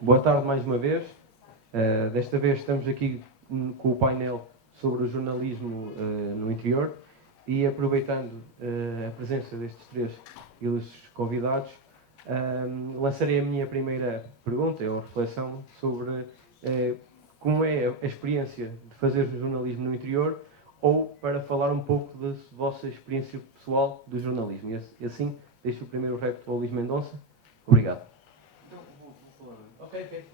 Boa tarde mais uma vez. Desta vez estamos aqui com o painel sobre o jornalismo no interior e aproveitando a presença destes três ilustres convidados, lançarei a minha primeira pergunta ou reflexão sobre como é a experiência de fazer jornalismo no interior, ou para falar um pouco da vossa experiência pessoal do jornalismo. E assim, deixo o primeiro repto ao Luís Mendonça. Obrigado. Então, vou falar. Ok.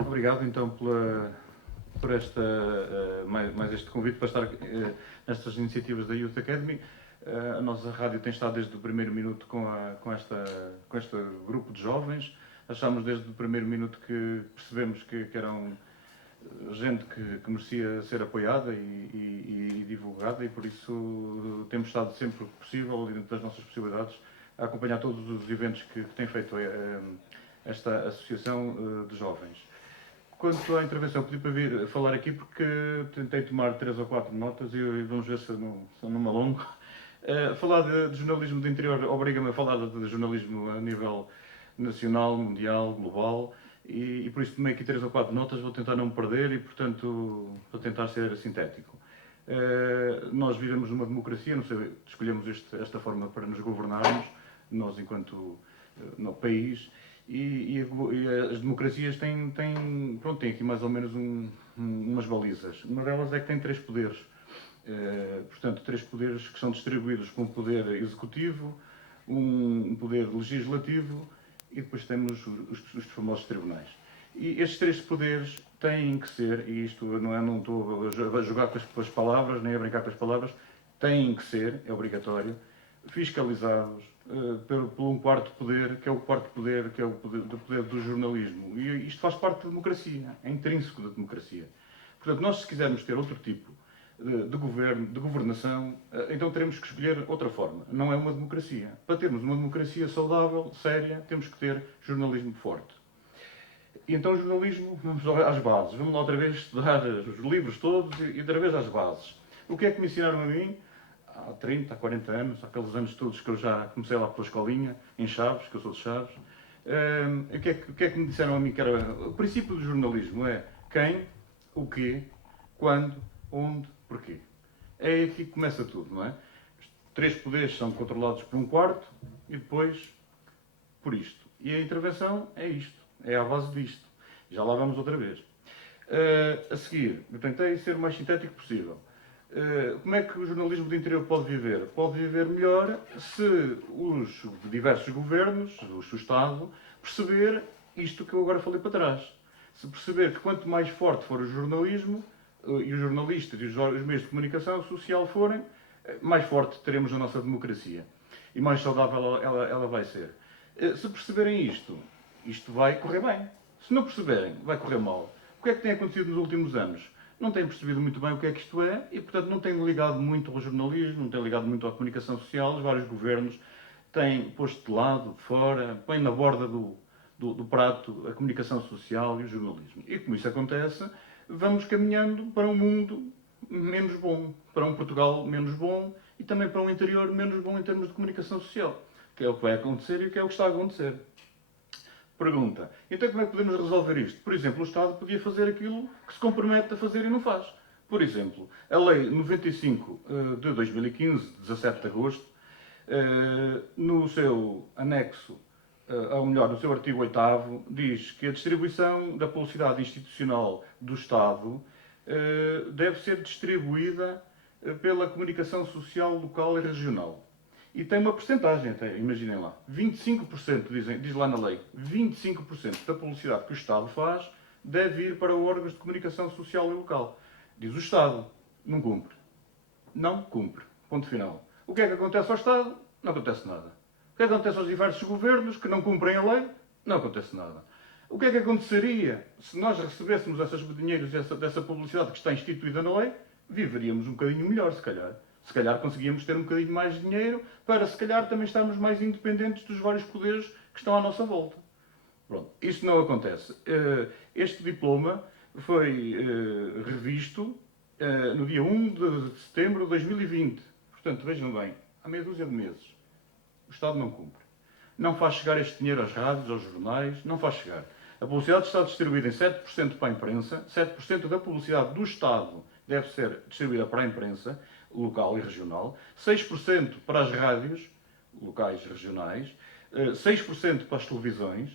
Obrigado então por mais este convite para estar nestas iniciativas da Youth Academy. A nossa rádio tem estado desde o primeiro minuto com este grupo de jovens. Achámos desde o primeiro minuto que percebemos que eram gente que merecia ser apoiada e divulgada, e por isso temos estado sempre que possível, dentro das nossas possibilidades, a acompanhar todos os eventos que tem feito esta associação de jovens. Quanto à intervenção, pedi para vir falar aqui porque tentei tomar 3 ou 4 notas e vamos ver se não me alongo. Falar de jornalismo de interior obriga-me a falar de jornalismo a nível nacional, mundial, global, e por isso tomei aqui 3 ou 4 notas, vou tentar não me perder e, portanto, vou tentar ser sintético. Nós vivemos numa democracia, não sei, escolhemos esta forma para nos governarmos, nós enquanto no país, e as democracias têm aqui mais ou menos umas balizas. Uma delas é que tem 3 poderes. Portanto, 3 poderes que são distribuídos por um poder executivo, um poder legislativo e depois temos os famosos tribunais. E estes 3 poderes têm que ser, e isto não estou a jogar com as palavras, nem a brincar com as palavras, têm que ser, é obrigatório, fiscalizados por um quarto poder, que é o poder do jornalismo. E isto faz parte da democracia, é intrínseco da democracia. Portanto, nós, se quisermos ter outro tipo de governo, de governação, então teremos que escolher outra forma. Não é uma democracia. Para termos uma democracia saudável, séria, temos que ter jornalismo forte. E então, jornalismo, vamos às bases. Vamos lá outra vez estudar os livros todos e outra vez às bases. O que é que me ensinaram a mim? Há 30, há 40 anos, há aqueles anos todos que eu já comecei lá pela escolinha, em Chaves, que eu sou de Chaves. O que é que me disseram a mim que era... O princípio do jornalismo é quem, o quê, quando, onde, porquê. É aqui que começa tudo, não é? Os 3 poderes são controlados por um quarto e depois por isto. E a intervenção é isto, é à base disto. Já lá vamos outra vez. A seguir, eu tentei ser o mais sintético possível. Como é que o jornalismo de interior pode viver? Pode viver melhor se os diversos governos, o Estado, perceber isto que eu agora falei para trás. Se perceber que quanto mais forte for o jornalismo, e os jornalistas e os meios de comunicação social forem, mais forte teremos a nossa democracia. E mais saudável ela vai ser. Se perceberem isto vai correr bem. Se não perceberem, vai correr mal. O que é que tem acontecido nos últimos anos? Não têm percebido muito bem o que é que isto é e, portanto, não têm ligado muito ao jornalismo, não têm ligado muito à comunicação social. Os vários governos têm posto de lado, de fora, põem na borda do prato a comunicação social e o jornalismo. E como isso acontece, vamos caminhando para um mundo menos bom, para um Portugal menos bom e também para um interior menos bom em termos de comunicação social, que é o que vai acontecer e o que é o que está a acontecer. Pergunta, então como é que podemos resolver isto? Por exemplo, o Estado podia fazer aquilo que se compromete a fazer e não faz. Por exemplo, a Lei 95 de 2015, 17 de agosto, no seu anexo, ou melhor, no seu artigo 8º, diz que a distribuição da publicidade institucional do Estado deve ser distribuída pela comunicação social local e regional. E tem uma percentagem, imaginem lá, 25%, diz lá na lei, 25% da publicidade que o Estado faz deve ir para órgãos de comunicação social e local. Diz o Estado, não cumpre. Não cumpre. Ponto final. O que é que acontece ao Estado? Não acontece nada. O que é que acontece aos diversos governos que não cumprem a lei? Não acontece nada. O que é que aconteceria se nós recebêssemos esses dinheiros dessa publicidade que está instituída na lei? Viveríamos um bocadinho melhor, se calhar. Se calhar conseguíamos ter um bocadinho mais de dinheiro para, se calhar, também estarmos mais independentes dos vários poderes que estão à nossa volta. Pronto, isso não acontece. Este diploma foi revisto no dia 1 de setembro de 2020. Portanto, vejam bem, há meia dúzia de meses. O Estado não cumpre. Não faz chegar este dinheiro às rádios, aos jornais, não faz chegar. A publicidade está distribuída em 7% para a imprensa, 7% da publicidade do Estado deve ser distribuída para a imprensa, local e regional, 6% para as rádios, locais e regionais, 6% para as televisões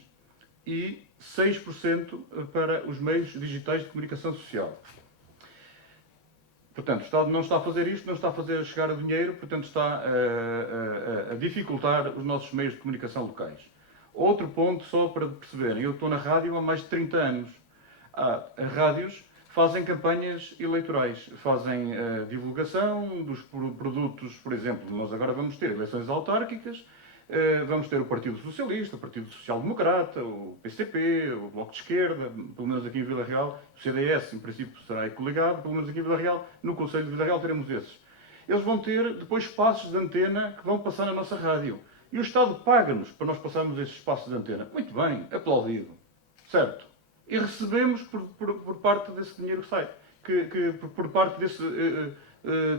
e 6% para os meios digitais de comunicação social. Portanto, o Estado não está a fazer isto, não está a fazer chegar o dinheiro, portanto está a dificultar os nossos meios de comunicação locais. Outro ponto, só para perceberem, eu estou na rádio há mais de 30 anos. As rádios fazem campanhas eleitorais, fazem divulgação dos produtos, por exemplo, nós agora vamos ter eleições autárquicas, vamos ter o Partido Socialista, o Partido Social Democrata, o PCP, o Bloco de Esquerda, pelo menos aqui em Vila Real, o CDS, em princípio, será coligado, pelo menos aqui em Vila Real, no Conselho de Vila Real teremos esses. Eles vão ter depois espaços de antena que vão passar na nossa rádio. E o Estado paga-nos para nós passarmos esses espaços de antena. Muito bem, aplaudido. Certo? E recebemos por parte desse dinheiro que sai, por parte desse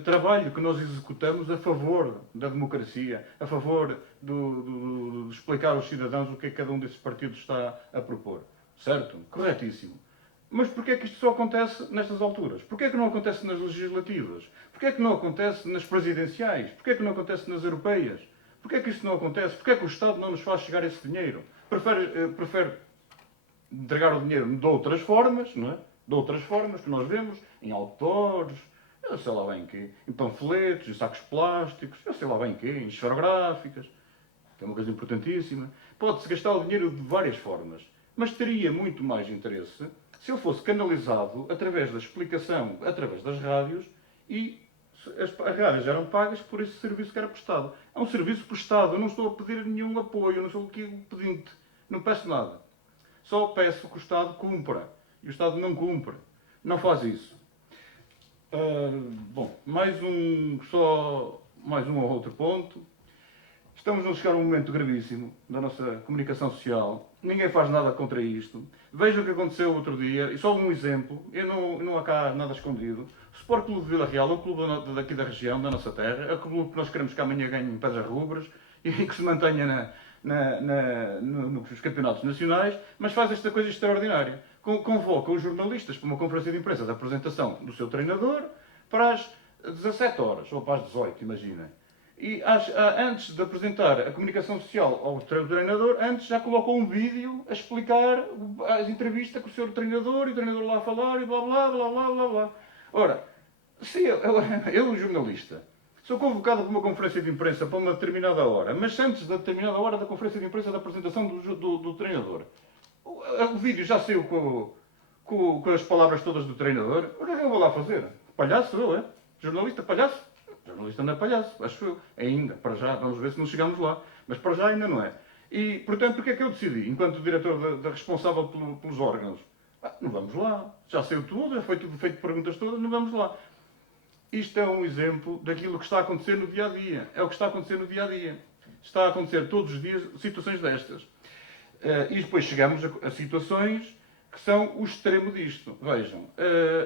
trabalho que nós executamos a favor da democracia, a favor de explicar aos cidadãos o que é que cada um desses partidos está a propor. Certo? Corretíssimo. Mas porquê é que isto só acontece nestas alturas? Porquê é que não acontece nas legislativas? Porquê é que não acontece nas presidenciais? Porquê é que não acontece nas europeias? Porquê é que isto não acontece? Porquê é que o Estado não nos faz chegar esse dinheiro? Prefere entregar o dinheiro de outras formas, não é? De outras formas que nós vemos, em outdoors, eu sei lá bem em quê, em panfletos, em sacos plásticos, eu sei lá bem em quê, em esferográficas, que é uma coisa importantíssima. Pode-se gastar o dinheiro de várias formas, mas teria muito mais interesse se ele fosse canalizado através da explicação, através das rádios, e as rádios eram pagas por esse serviço que era prestado. É um serviço prestado, eu não estou a pedir nenhum apoio, eu não sou aqui o pedinte, não peço nada. Só peço que o Estado cumpra. E o Estado não cumpre. Não faz isso. Bom, mais um ou outro ponto. Estamos a chegar a um momento gravíssimo da nossa comunicação social. Ninguém faz nada contra isto. Vejam o que aconteceu outro dia. E só um exemplo. Não há cá nada escondido. O Sport Clube de Vila Real é o clube daqui da região, da nossa terra. É o clube que nós queremos que amanhã ganhe em pedras rubras e que se mantenha nos campeonatos nacionais, mas faz esta coisa extraordinária. Convoca os jornalistas para uma conferência de imprensa da apresentação do seu treinador para as 17 horas, ou para as 18, imaginem. E antes de apresentar a comunicação social ao treinador, antes já colocou um vídeo a explicar a entrevista com o seu treinador, e o treinador lá a falar, e blá blá blá blá blá blá. Ora, se eu jornalista, sou convocado para uma conferência de imprensa para uma determinada hora, mas antes da determinada hora da conferência de imprensa da apresentação do treinador, o vídeo já saiu com as palavras todas do treinador. O que é que eu vou lá fazer? Palhaço eu, é? Jornalista palhaço? Jornalista não é palhaço, acho eu. Ainda, para já, vamos ver se não chegamos lá. Mas para já ainda não é. E, portanto, porque é que eu decidi, enquanto diretor da responsável pelos órgãos? Não vamos lá. Já saiu tudo, já foi tudo feito perguntas todas, não vamos lá. Isto é um exemplo daquilo que está a acontecer no dia-a-dia. É o que está a acontecer no dia-a-dia. Está a acontecer todos os dias situações destas. E depois chegamos a situações que são o extremo disto. Vejam,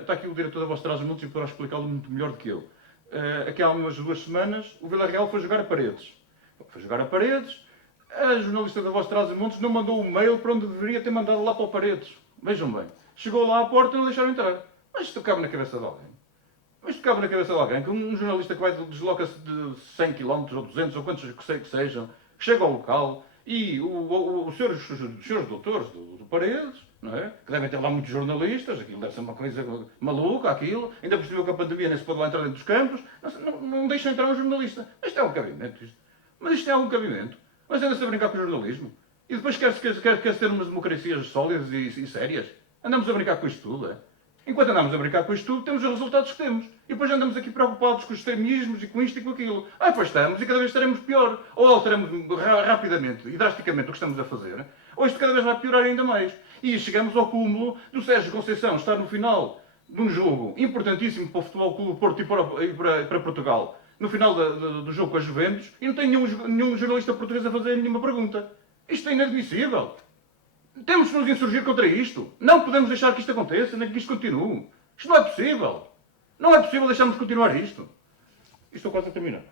está aqui o diretor da Voz de Trás-os-Montes e poderá explicá-lo muito melhor do que eu. Aqui há umas 2 semanas, o Vila Real foi jogar a Paredes. Foi jogar a Paredes, a jornalista da Voz de Trás-os-Montes não mandou um mail para onde deveria ter mandado lá para o Paredes. Vejam bem. Chegou lá à porta e não deixaram entrar. Mas isto cabe na cabeça de alguém. Mas isto cabe na cabeça de alguém. Que um jornalista que desloca-se de 100 km ou 200 ou quantos que sejam, chega ao local e os senhores doutores do Paredes, não é? Que devem ter lá muitos jornalistas, aquilo deve ser uma coisa maluca, aquilo, ainda por cima que a pandemia nem se pode lá entrar dentro dos campos, não deixam entrar um jornalista. Mas isto é um cabimento, isto. Mas isto é um cabimento. Mas anda-se a brincar com o jornalismo. E depois quer-se ter umas democracias sólidas e sérias. Andamos a brincar com isto tudo, é? Enquanto andamos a brincar com isto tudo, temos os resultados que temos. E depois andamos aqui preocupados com os extremismos e com isto e com aquilo. Pois estamos, e cada vez estaremos pior. Ou alteramos rapidamente e drasticamente o que estamos a fazer, ou isto cada vez vai piorar ainda mais. E chegamos ao cúmulo do Sérgio Conceição estar no final de um jogo importantíssimo para o Futebol Clube do Porto e para Portugal. No final do jogo com a Juventus, e não tem nenhum jornalista português a fazer nenhuma pergunta. Isto é inadmissível. Temos que nos insurgir contra isto. Não podemos deixar que isto aconteça, nem que isto continue. Isto não é possível. Não é possível deixarmos de continuar isto. Estou quase a terminar.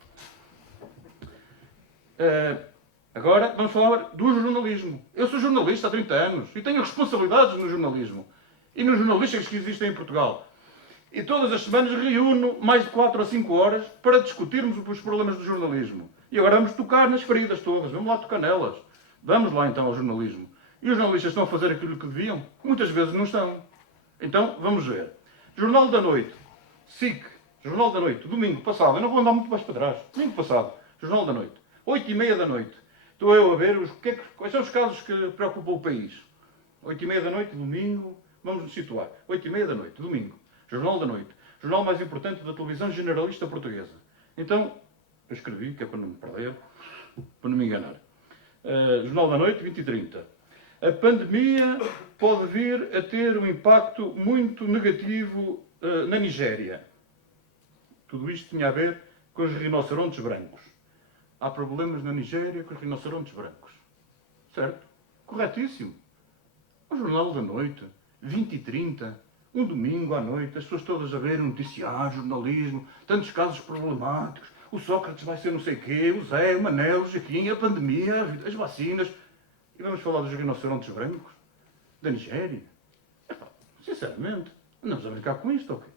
Agora vamos falar do jornalismo. Eu sou jornalista há 30 anos e tenho responsabilidades no jornalismo e nos jornalistas que existem em Portugal. E todas as semanas reúno mais de 4 a 5 horas para discutirmos os problemas do jornalismo. E agora vamos tocar nas feridas todas, vamos lá tocar nelas. Vamos lá então ao jornalismo. E os jornalistas estão a fazer aquilo que deviam? Muitas vezes não estão. Então, vamos ver. Jornal da Noite. SIC. Jornal da Noite. Domingo passado. Eu não vou andar muito mais para trás. Domingo passado. Jornal da Noite. 8h30 da noite. Estou eu a ver quais são os casos que preocupam o país. 8h30 da noite, domingo. Vamos nos situar. 8h30 da noite, domingo. Jornal da Noite. Jornal mais importante da televisão generalista portuguesa. Então, eu escrevi, que é para não me perder, para não me enganar. Jornal da Noite, 20h30. A pandemia pode vir a ter um impacto muito negativo na Nigéria. Tudo isto tinha a ver com os rinocerontes brancos. Há problemas na Nigéria com os rinocerontes brancos. Certo? Corretíssimo. O Jornal da Noite, 20h30, um domingo à noite, as pessoas todas a ver noticiário, jornalismo, tantos casos problemáticos, o Sócrates vai ser não sei o quê, o Zé, o Manel, o Jaquim, a pandemia, as vacinas. E vamos falar dos rinocerontes brancos? Da Nigéria? Sinceramente, andamos a brincar com isto, ok?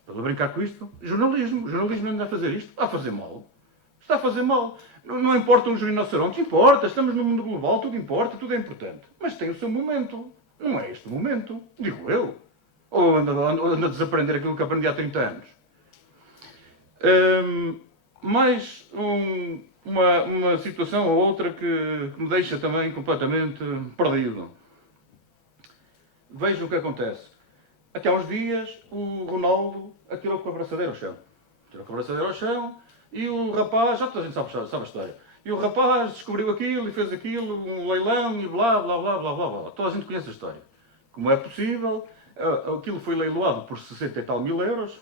Estamos a brincar com isto? Jornalismo. O jornalismo anda a fazer isto? Está a fazer mal. Está a fazer mal. Não importam os rinocerontes? Importa. Estamos no mundo global, tudo importa, tudo é importante. Mas tem o seu momento. Não é este o momento. Digo eu. Ou anda a desaprender aquilo que aprendi há 30 anos. Mais uma situação ou outra que me deixa também completamente perdido. Veja o que acontece. Até há uns dias o Ronaldo atirou com a braçadeira ao chão. Atirou com a braçadeira ao chão e o rapaz, já toda a gente sabe a história. E o rapaz descobriu aquilo e fez aquilo, um leilão e blá blá blá blá blá blá. Toda a gente conhece a história. Como é possível? Aquilo foi leiloado por 60 e tal mil euros.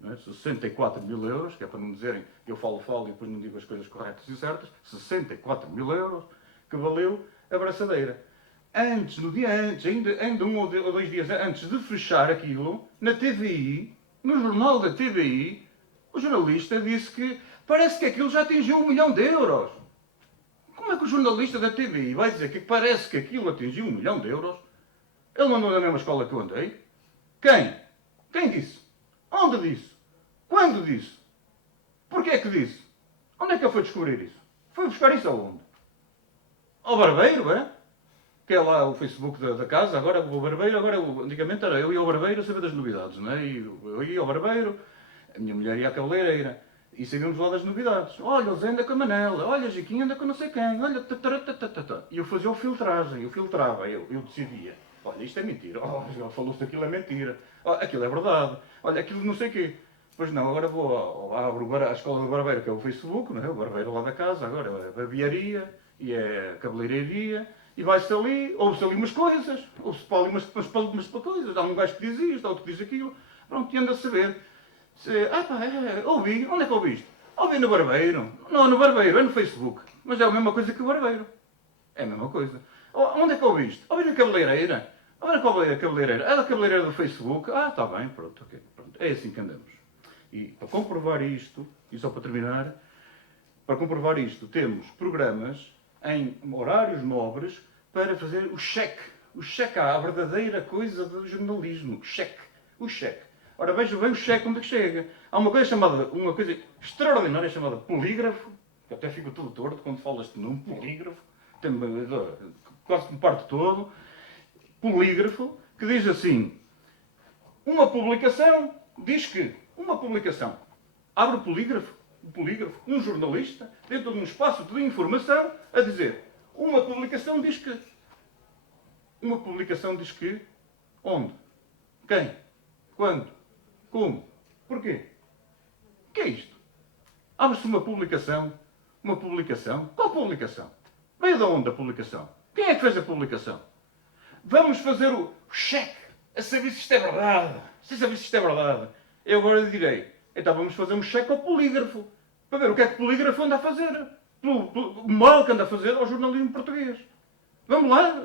64 mil euros, que é para não dizerem que eu falo e depois não digo as coisas corretas e certas. 64 mil euros que valeu a braçadeira. Antes, no dia antes, ainda 1 ou 2 dias antes de fechar aquilo, na TVI, no jornal da TVI, o jornalista disse que parece que aquilo já atingiu 1 milhão de euros. Como é que o jornalista da TVI vai dizer que parece que aquilo atingiu 1 milhão de euros? Ele não andou na mesma escola que eu andei? Quem? Quem disse? Onde disse? Quando disse? Porquê é que disse? Onde é que ele foi descobrir isso? Foi buscar isso aonde? Ao barbeiro, é? Que é lá o Facebook da casa, agora o barbeiro, antigamente era eu e o barbeiro a saber das novidades, não é? E eu ia ao barbeiro, a minha mulher ia à cabeleireira, e sabíamos lá das novidades. Olha, o Zé anda com a Manela, olha, a Jiquinha anda com não sei quem, olha, E eu fazia a filtragem, eu filtrava, eu decidia. Olha, isto é mentira, falou-se que aquilo é mentira, aquilo é verdade, olha, aquilo não sei o quê. Pois não, agora abro a escola do barbeiro, que é o Facebook, não é? O barbeiro lá da casa, agora é a barbearia e é a cabeleireiria. E vai-se ali, ouve-se ali umas coisas, ouve-se para ali umas coisas, há um gajo que diz isto, há outro que diz aquilo, pronto, e anda a saber. Ouvi, onde é que ouviste? Ouvi no barbeiro, não no barbeiro, é no Facebook, mas é a mesma coisa que o barbeiro, é a mesma coisa. Onde é que ouviste? Ouvi na cabeleireira, ouvi na cabeleireira, é da cabeleireira do Facebook, está bem, pronto, ok, pronto, é assim que andamos. E para comprovar isto, e só para terminar, para comprovar isto, temos programas em horários nobres para fazer o cheque à verdadeira coisa do jornalismo, o cheque. Ora, veja bem o cheque onde é que chega. Há uma coisa extraordinária chamada polígrafo, que até fico todo torto quando falo este nome, polígrafo, quase que me parte todo, polígrafo, que diz assim, uma publicação abre o polígrafo, um jornalista, dentro de um espaço de informação, a dizer, uma publicação diz que, onde? Quem? Quando? Como? Porquê? O que é isto? Abre-se uma publicação, qual publicação? Veio de onde a publicação? Quem é que fez a publicação? Vamos fazer o cheque, a saber se isto é verdade, Eu agora direi, então vamos fazer um cheque ao polígrafo, para ver o que é que o polígrafo anda a fazer, o mal que anda a fazer ao jornalismo português. Vamos lá,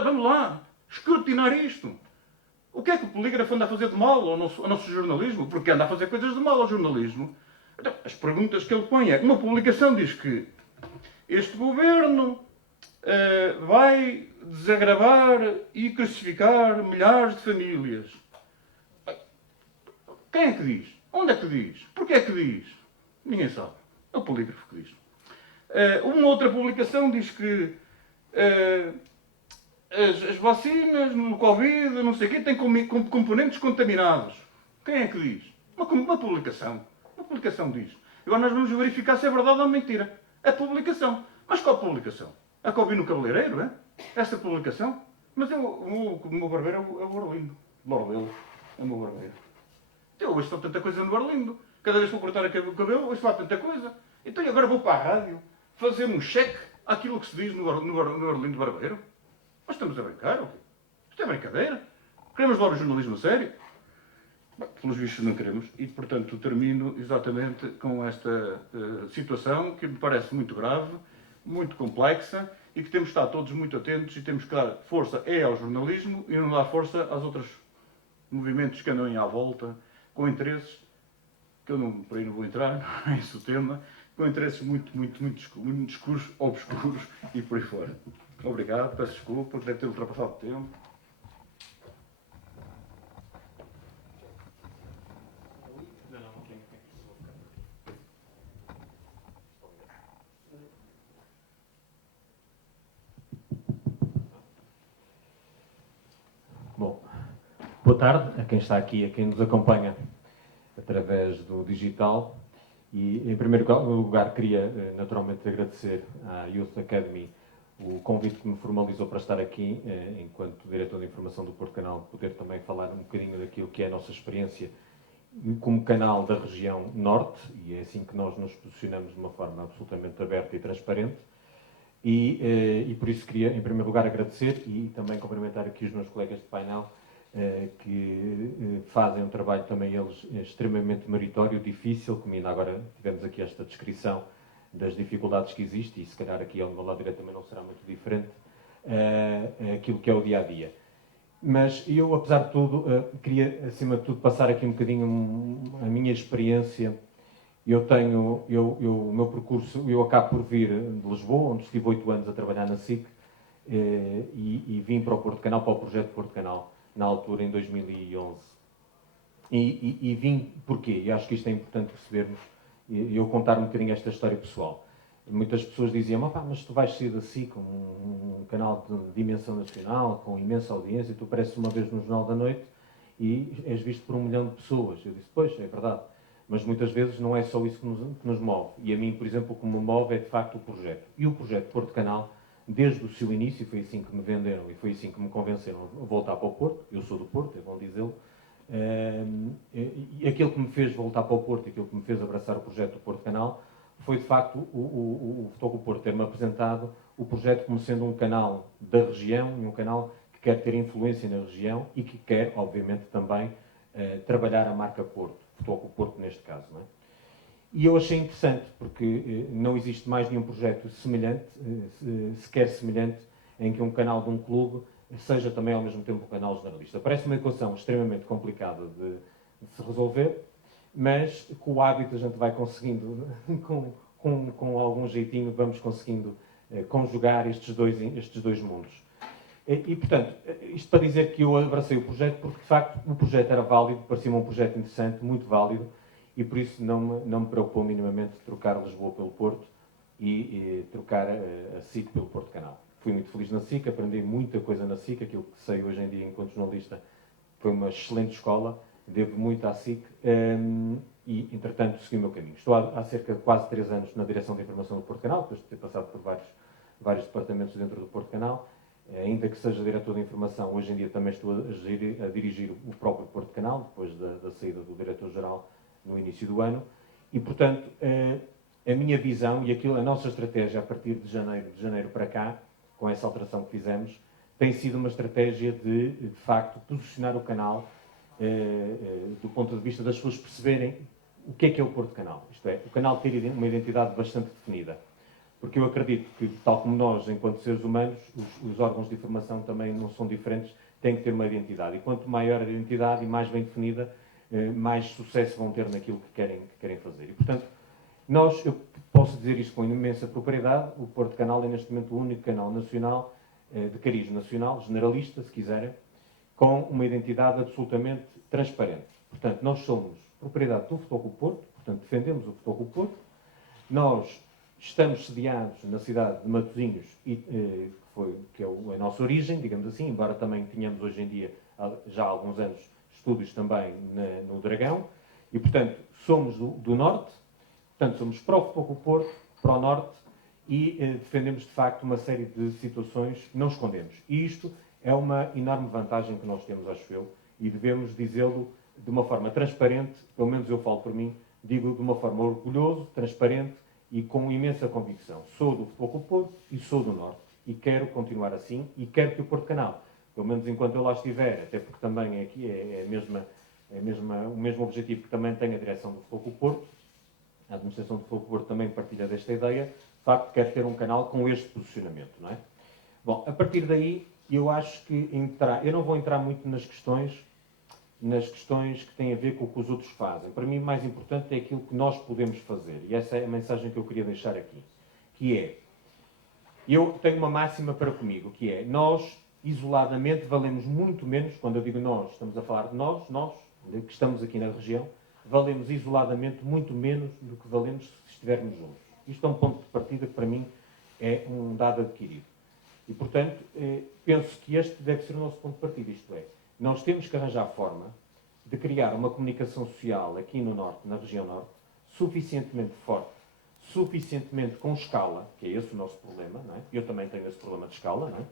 vamos lá, escrutinar isto. O que é que o polígrafo anda a fazer de mal ao nosso jornalismo? Porque anda a fazer coisas de mal ao jornalismo. Então, as perguntas que ele põe é, uma publicação diz que este governo vai desagravar e crucificar milhares de famílias. Quem é que diz? Onde é que diz? Porquê é que diz? Ninguém sabe. É o polígrafo que diz. Uma outra publicação diz que as vacinas no Covid, não sei o quê, têm componentes contaminados. Quem é que diz? Uma publicação. Uma publicação diz. Agora nós vamos verificar se é verdade ou mentira. A publicação. Mas qual publicação? A que eu vi no cabeleireiro, é? Essa publicação? Mas o meu barbeiro é o Arlindo. Borlelo. É o meu barbeiro. Eu hoje faço tanta coisa no Arlindo. Cada vez que vou cortar o cabelo, hoje faço tanta coisa. Então agora vou para a rádio fazer um cheque àquilo que se diz no Arlindo Barbeiro. Mas estamos a brincar, ou quê? Isto é brincadeira? Queremos levar o jornalismo a sério? Bem, pelos vistos não queremos. E, portanto, termino exatamente com esta situação que me parece muito grave, muito complexa e que temos de estar todos muito atentos e temos que dar força ao jornalismo e não dar força aos outros movimentos que andam aí à volta, com interesses, que eu não, por aí não vou entrar, não é esse o tema, com interesses muito escuros, obscuros e por aí fora. Obrigado, peço desculpa, deve ter ultrapassado o tempo. Bom, boa tarde a quem está aqui, a quem nos acompanha através do digital. E, em primeiro lugar, queria naturalmente agradecer à Youth Academy o convite que me formalizou para estar aqui, enquanto Diretor de Informação do Porto Canal, poder também falar um bocadinho daquilo que é a nossa experiência como canal da região Norte, e é assim que nós nos posicionamos de uma forma absolutamente aberta e transparente. E por isso queria, em primeiro lugar, agradecer e também cumprimentar aqui os meus colegas de painel, que fazem um trabalho também eles extremamente meritório, difícil, como ainda agora tivemos aqui esta descrição das dificuldades que existem, e se calhar aqui ao meu lado direito também não será muito diferente, aquilo que é o dia-a-dia. Mas eu, apesar de tudo, queria, acima de tudo, passar aqui um bocadinho a minha experiência. O meu percurso, eu acabo por vir de Lisboa, onde estive 8 anos a trabalhar na SIC, e vim para o Porto Canal, para o projeto Porto Canal, na altura, em 2011. E vim porquê? E acho que isto é importante percebermos, e eu contar um bocadinho esta história pessoal. Muitas pessoas diziam, mas tu vais sair da SIC, um canal de dimensão nacional, com imensa audiência, tu apareces uma vez no Jornal da Noite e és visto por 1 milhão de pessoas. Eu disse, pois, é verdade. Mas muitas vezes não é só isso que nos move. E a mim, por exemplo, o que me move é de facto o projeto. E o projeto Porto Canal, desde o seu início, foi assim que me venderam e foi assim que me convenceram a voltar para o Porto. Eu sou do Porto, é bom dizê-lo. E aquilo que me fez voltar para o Porto, aquilo que me fez abraçar o projeto do Porto Canal, foi de facto o Futebol do Porto ter-me apresentado o projeto como sendo um canal da região e um canal que quer ter influência na região e que quer, obviamente, também trabalhar a marca Porto. Futebol do Porto neste caso, não é? E eu achei interessante, porque não existe mais nenhum projeto semelhante, sequer semelhante, em que um canal de um clube seja também ao mesmo tempo um canal jornalista. Parece uma equação extremamente complicada de se resolver, mas com o hábito a gente vai conseguindo, com algum jeitinho, vamos conseguindo conjugar estes dois mundos. E, portanto, isto para dizer que eu abracei o projeto, porque de facto o projeto era válido, parecia-me um projeto interessante, muito válido, e por isso não me preocupou minimamente trocar Lisboa pelo Porto e trocar a SIC pelo Porto Canal. Fui muito feliz na SIC, aprendi muita coisa na SIC, aquilo que sei hoje em dia enquanto jornalista foi uma excelente escola, devo muito à SIC, e entretanto segui o meu caminho. Estou há cerca de quase 3 anos na direção de informação do Porto Canal, depois de ter passado por vários departamentos dentro do Porto Canal. Ainda que seja diretor de informação, hoje em dia também estou a dirigir o próprio Porto Canal, depois da saída do diretor-geral no início do ano. E, portanto, a minha visão e a nossa estratégia a partir de janeiro para cá, com essa alteração que fizemos, tem sido uma estratégia de facto, posicionar o canal do ponto de vista das pessoas perceberem o que é o Porto Canal. Isto é, o canal ter uma identidade bastante definida. Porque eu acredito que, tal como nós, enquanto seres humanos, os órgãos de informação também não são diferentes, têm que ter uma identidade. E quanto maior a identidade e mais bem definida, mais sucesso vão ter naquilo que querem fazer. E, portanto, eu posso dizer isto com imensa propriedade, o Porto Canal é neste momento o único canal nacional, de cariz nacional, generalista, se quiserem, com uma identidade absolutamente transparente. Portanto, nós somos propriedade do Futebol Clube Porto, portanto, defendemos o Futebol Clube Porto, nós estamos sediados na cidade de Matosinhos, que é a nossa origem, digamos assim, embora também tenhamos hoje em dia, já há alguns anos, estúdios também no Dragão, e, portanto, somos do Norte, portanto, somos para o Futebol Clube Porto, para o Norte, e defendemos, de facto, uma série de situações que não escondemos. E isto é uma enorme vantagem que nós temos, acho eu, e devemos dizê-lo de uma forma transparente, pelo menos eu falo por mim, digo de uma forma orgulhosa, transparente e com imensa convicção. Sou do Futebol Clube Porto e sou do Norte. E quero continuar assim e quero que o Porto Canal, pelo menos enquanto eu lá estiver, até porque também aqui o mesmo objetivo que também tem a direção do Futebol Clube Porto, a administração do Futebol Clube Porto também partilha desta ideia, de facto quer ter um canal com este posicionamento, não é? Bom, a partir daí, eu acho que eu não vou entrar muito nas questões que têm a ver com o que os outros fazem. Para mim, o mais importante é aquilo que nós podemos fazer. E essa é a mensagem que eu queria deixar aqui. Que é, eu tenho uma máxima para comigo, que é, nós, isoladamente, valemos muito menos, quando eu digo nós, estamos a falar de nós, que estamos aqui na região, valemos isoladamente muito menos do que valemos se estivermos juntos. Isto é um ponto de partida que, para mim, é um dado adquirido. E, portanto, penso que este deve ser o nosso ponto de partida, isto é, nós temos que arranjar forma de criar uma comunicação social aqui no Norte, na região Norte, suficientemente forte, suficientemente com escala, que é esse o nosso problema, não é? Eu também tenho esse problema de escala, não é?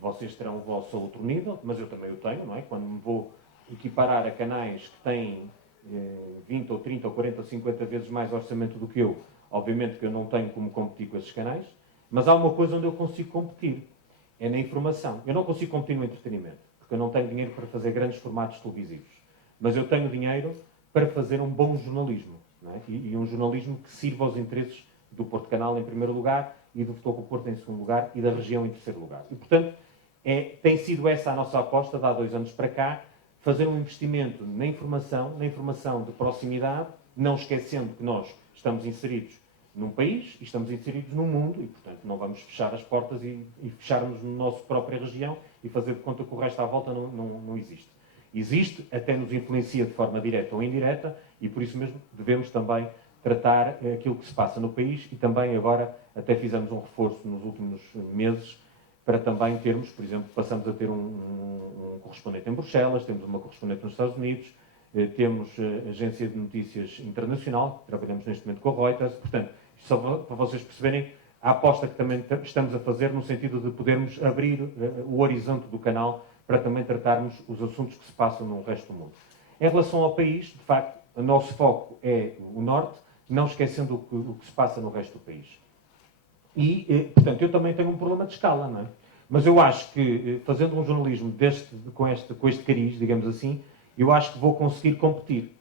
Vocês terão o vosso outro nível, mas eu também o tenho, não é? Quando me vou equiparar a canais que têm 20 ou 30 ou 40 ou 50 vezes mais orçamento do que eu, obviamente que eu não tenho como competir com esses canais, mas há uma coisa onde eu consigo competir, é na informação. Eu não consigo competir no entretenimento, porque eu não tenho dinheiro para fazer grandes formatos televisivos, mas eu tenho dinheiro para fazer um bom jornalismo, não é? E um jornalismo que sirva aos interesses do Porto Canal em primeiro lugar e do Futebol Clube Porto em segundo lugar e da região em terceiro lugar. E, portanto, tem sido essa a nossa aposta de há 2 anos para cá, fazer um investimento na informação de proximidade, não esquecendo que nós estamos inseridos num país e estamos inseridos num mundo e, portanto, não vamos fechar as portas e fecharmos na nossa própria região e fazer de conta que o resto à volta não existe. Existe, até nos influencia de forma direta ou indireta e, por isso mesmo, devemos também tratar aquilo que se passa no país e também agora até fizemos um reforço nos últimos meses para também termos, por exemplo, passamos a ter um correspondente em Bruxelas, temos uma correspondente nos Estados Unidos, temos agência de notícias internacional, trabalhamos neste momento com a Reuters, portanto, só para vocês perceberem a aposta que também estamos a fazer no sentido de podermos abrir o horizonte do canal para também tratarmos os assuntos que se passam no resto do mundo. Em relação ao país, de facto, o nosso foco é o Norte, não esquecendo o que se passa no resto do país. E, portanto, eu também tenho um problema de escala, não é? Mas eu acho que, fazendo um jornalismo com este cariz, digamos assim, eu acho que vou conseguir competir.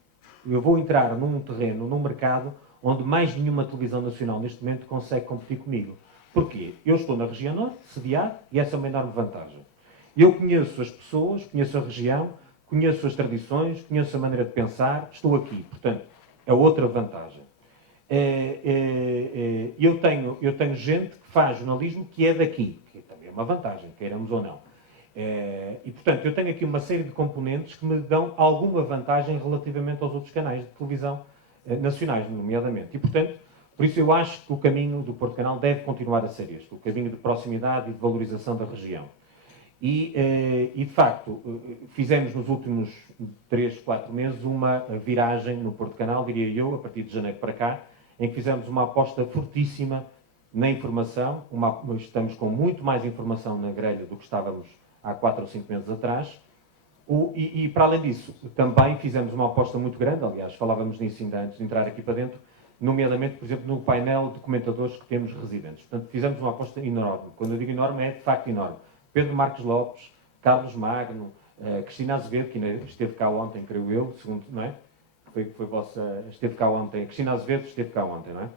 Eu vou entrar num terreno, num mercado, onde mais nenhuma televisão nacional neste momento consegue competir comigo. Porquê? Eu estou na região Norte, sediado, e essa é uma enorme vantagem. Eu conheço as pessoas, conheço a região, conheço as tradições, conheço a maneira de pensar, estou aqui. Portanto, é outra vantagem. Eu tenho gente que faz jornalismo que é daqui, que também é uma vantagem, queiramos ou não. E, portanto, eu tenho aqui uma série de componentes que me dão alguma vantagem relativamente aos outros canais de televisão nacionais, nomeadamente. E, portanto, por isso eu acho que o caminho do Porto Canal deve continuar a ser este, o caminho de proximidade e de valorização da região. E de facto, fizemos nos últimos 3, 4 meses uma viragem no Porto Canal, diria eu, a partir de janeiro para cá, em que fizemos uma aposta fortíssima na informação. Estamos com muito mais informação na grelha do que estávamos há 4 ou 5 meses atrás. E para além disso, também fizemos uma aposta muito grande, aliás, falávamos nisso ainda antes de entrar aqui para dentro, nomeadamente, por exemplo, no painel de comentadores que temos residentes. Portanto, fizemos uma aposta enorme. Quando eu digo enorme, é de facto enorme. Pedro Marcos Lopes, Carlos Magno, Cristina Azevedo, que ainda esteve cá ontem, creio eu, segundo, não é? Foi vossa, esteve cá ontem. Cristina Azevedo esteve cá ontem, não é?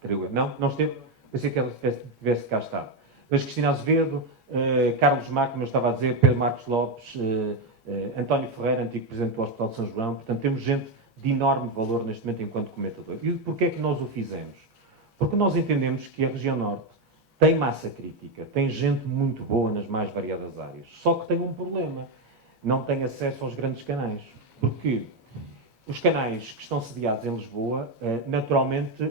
Creio eu. Não esteve? Pensei que ela tivesse cá estado. Mas Cristina Azevedo, Carlos Magno, como eu estava a dizer, Pedro Marcos Lopes, António Ferreira, antigo presidente do Hospital de São João. Portanto, temos gente de enorme valor neste momento enquanto comentador. E porquê é que nós o fizemos? Porque nós entendemos que a região norte tem massa crítica, tem gente muito boa nas mais variadas áreas. Só que tem um problema. Não tem acesso aos grandes canais. Porque os canais que estão sediados em Lisboa, naturalmente,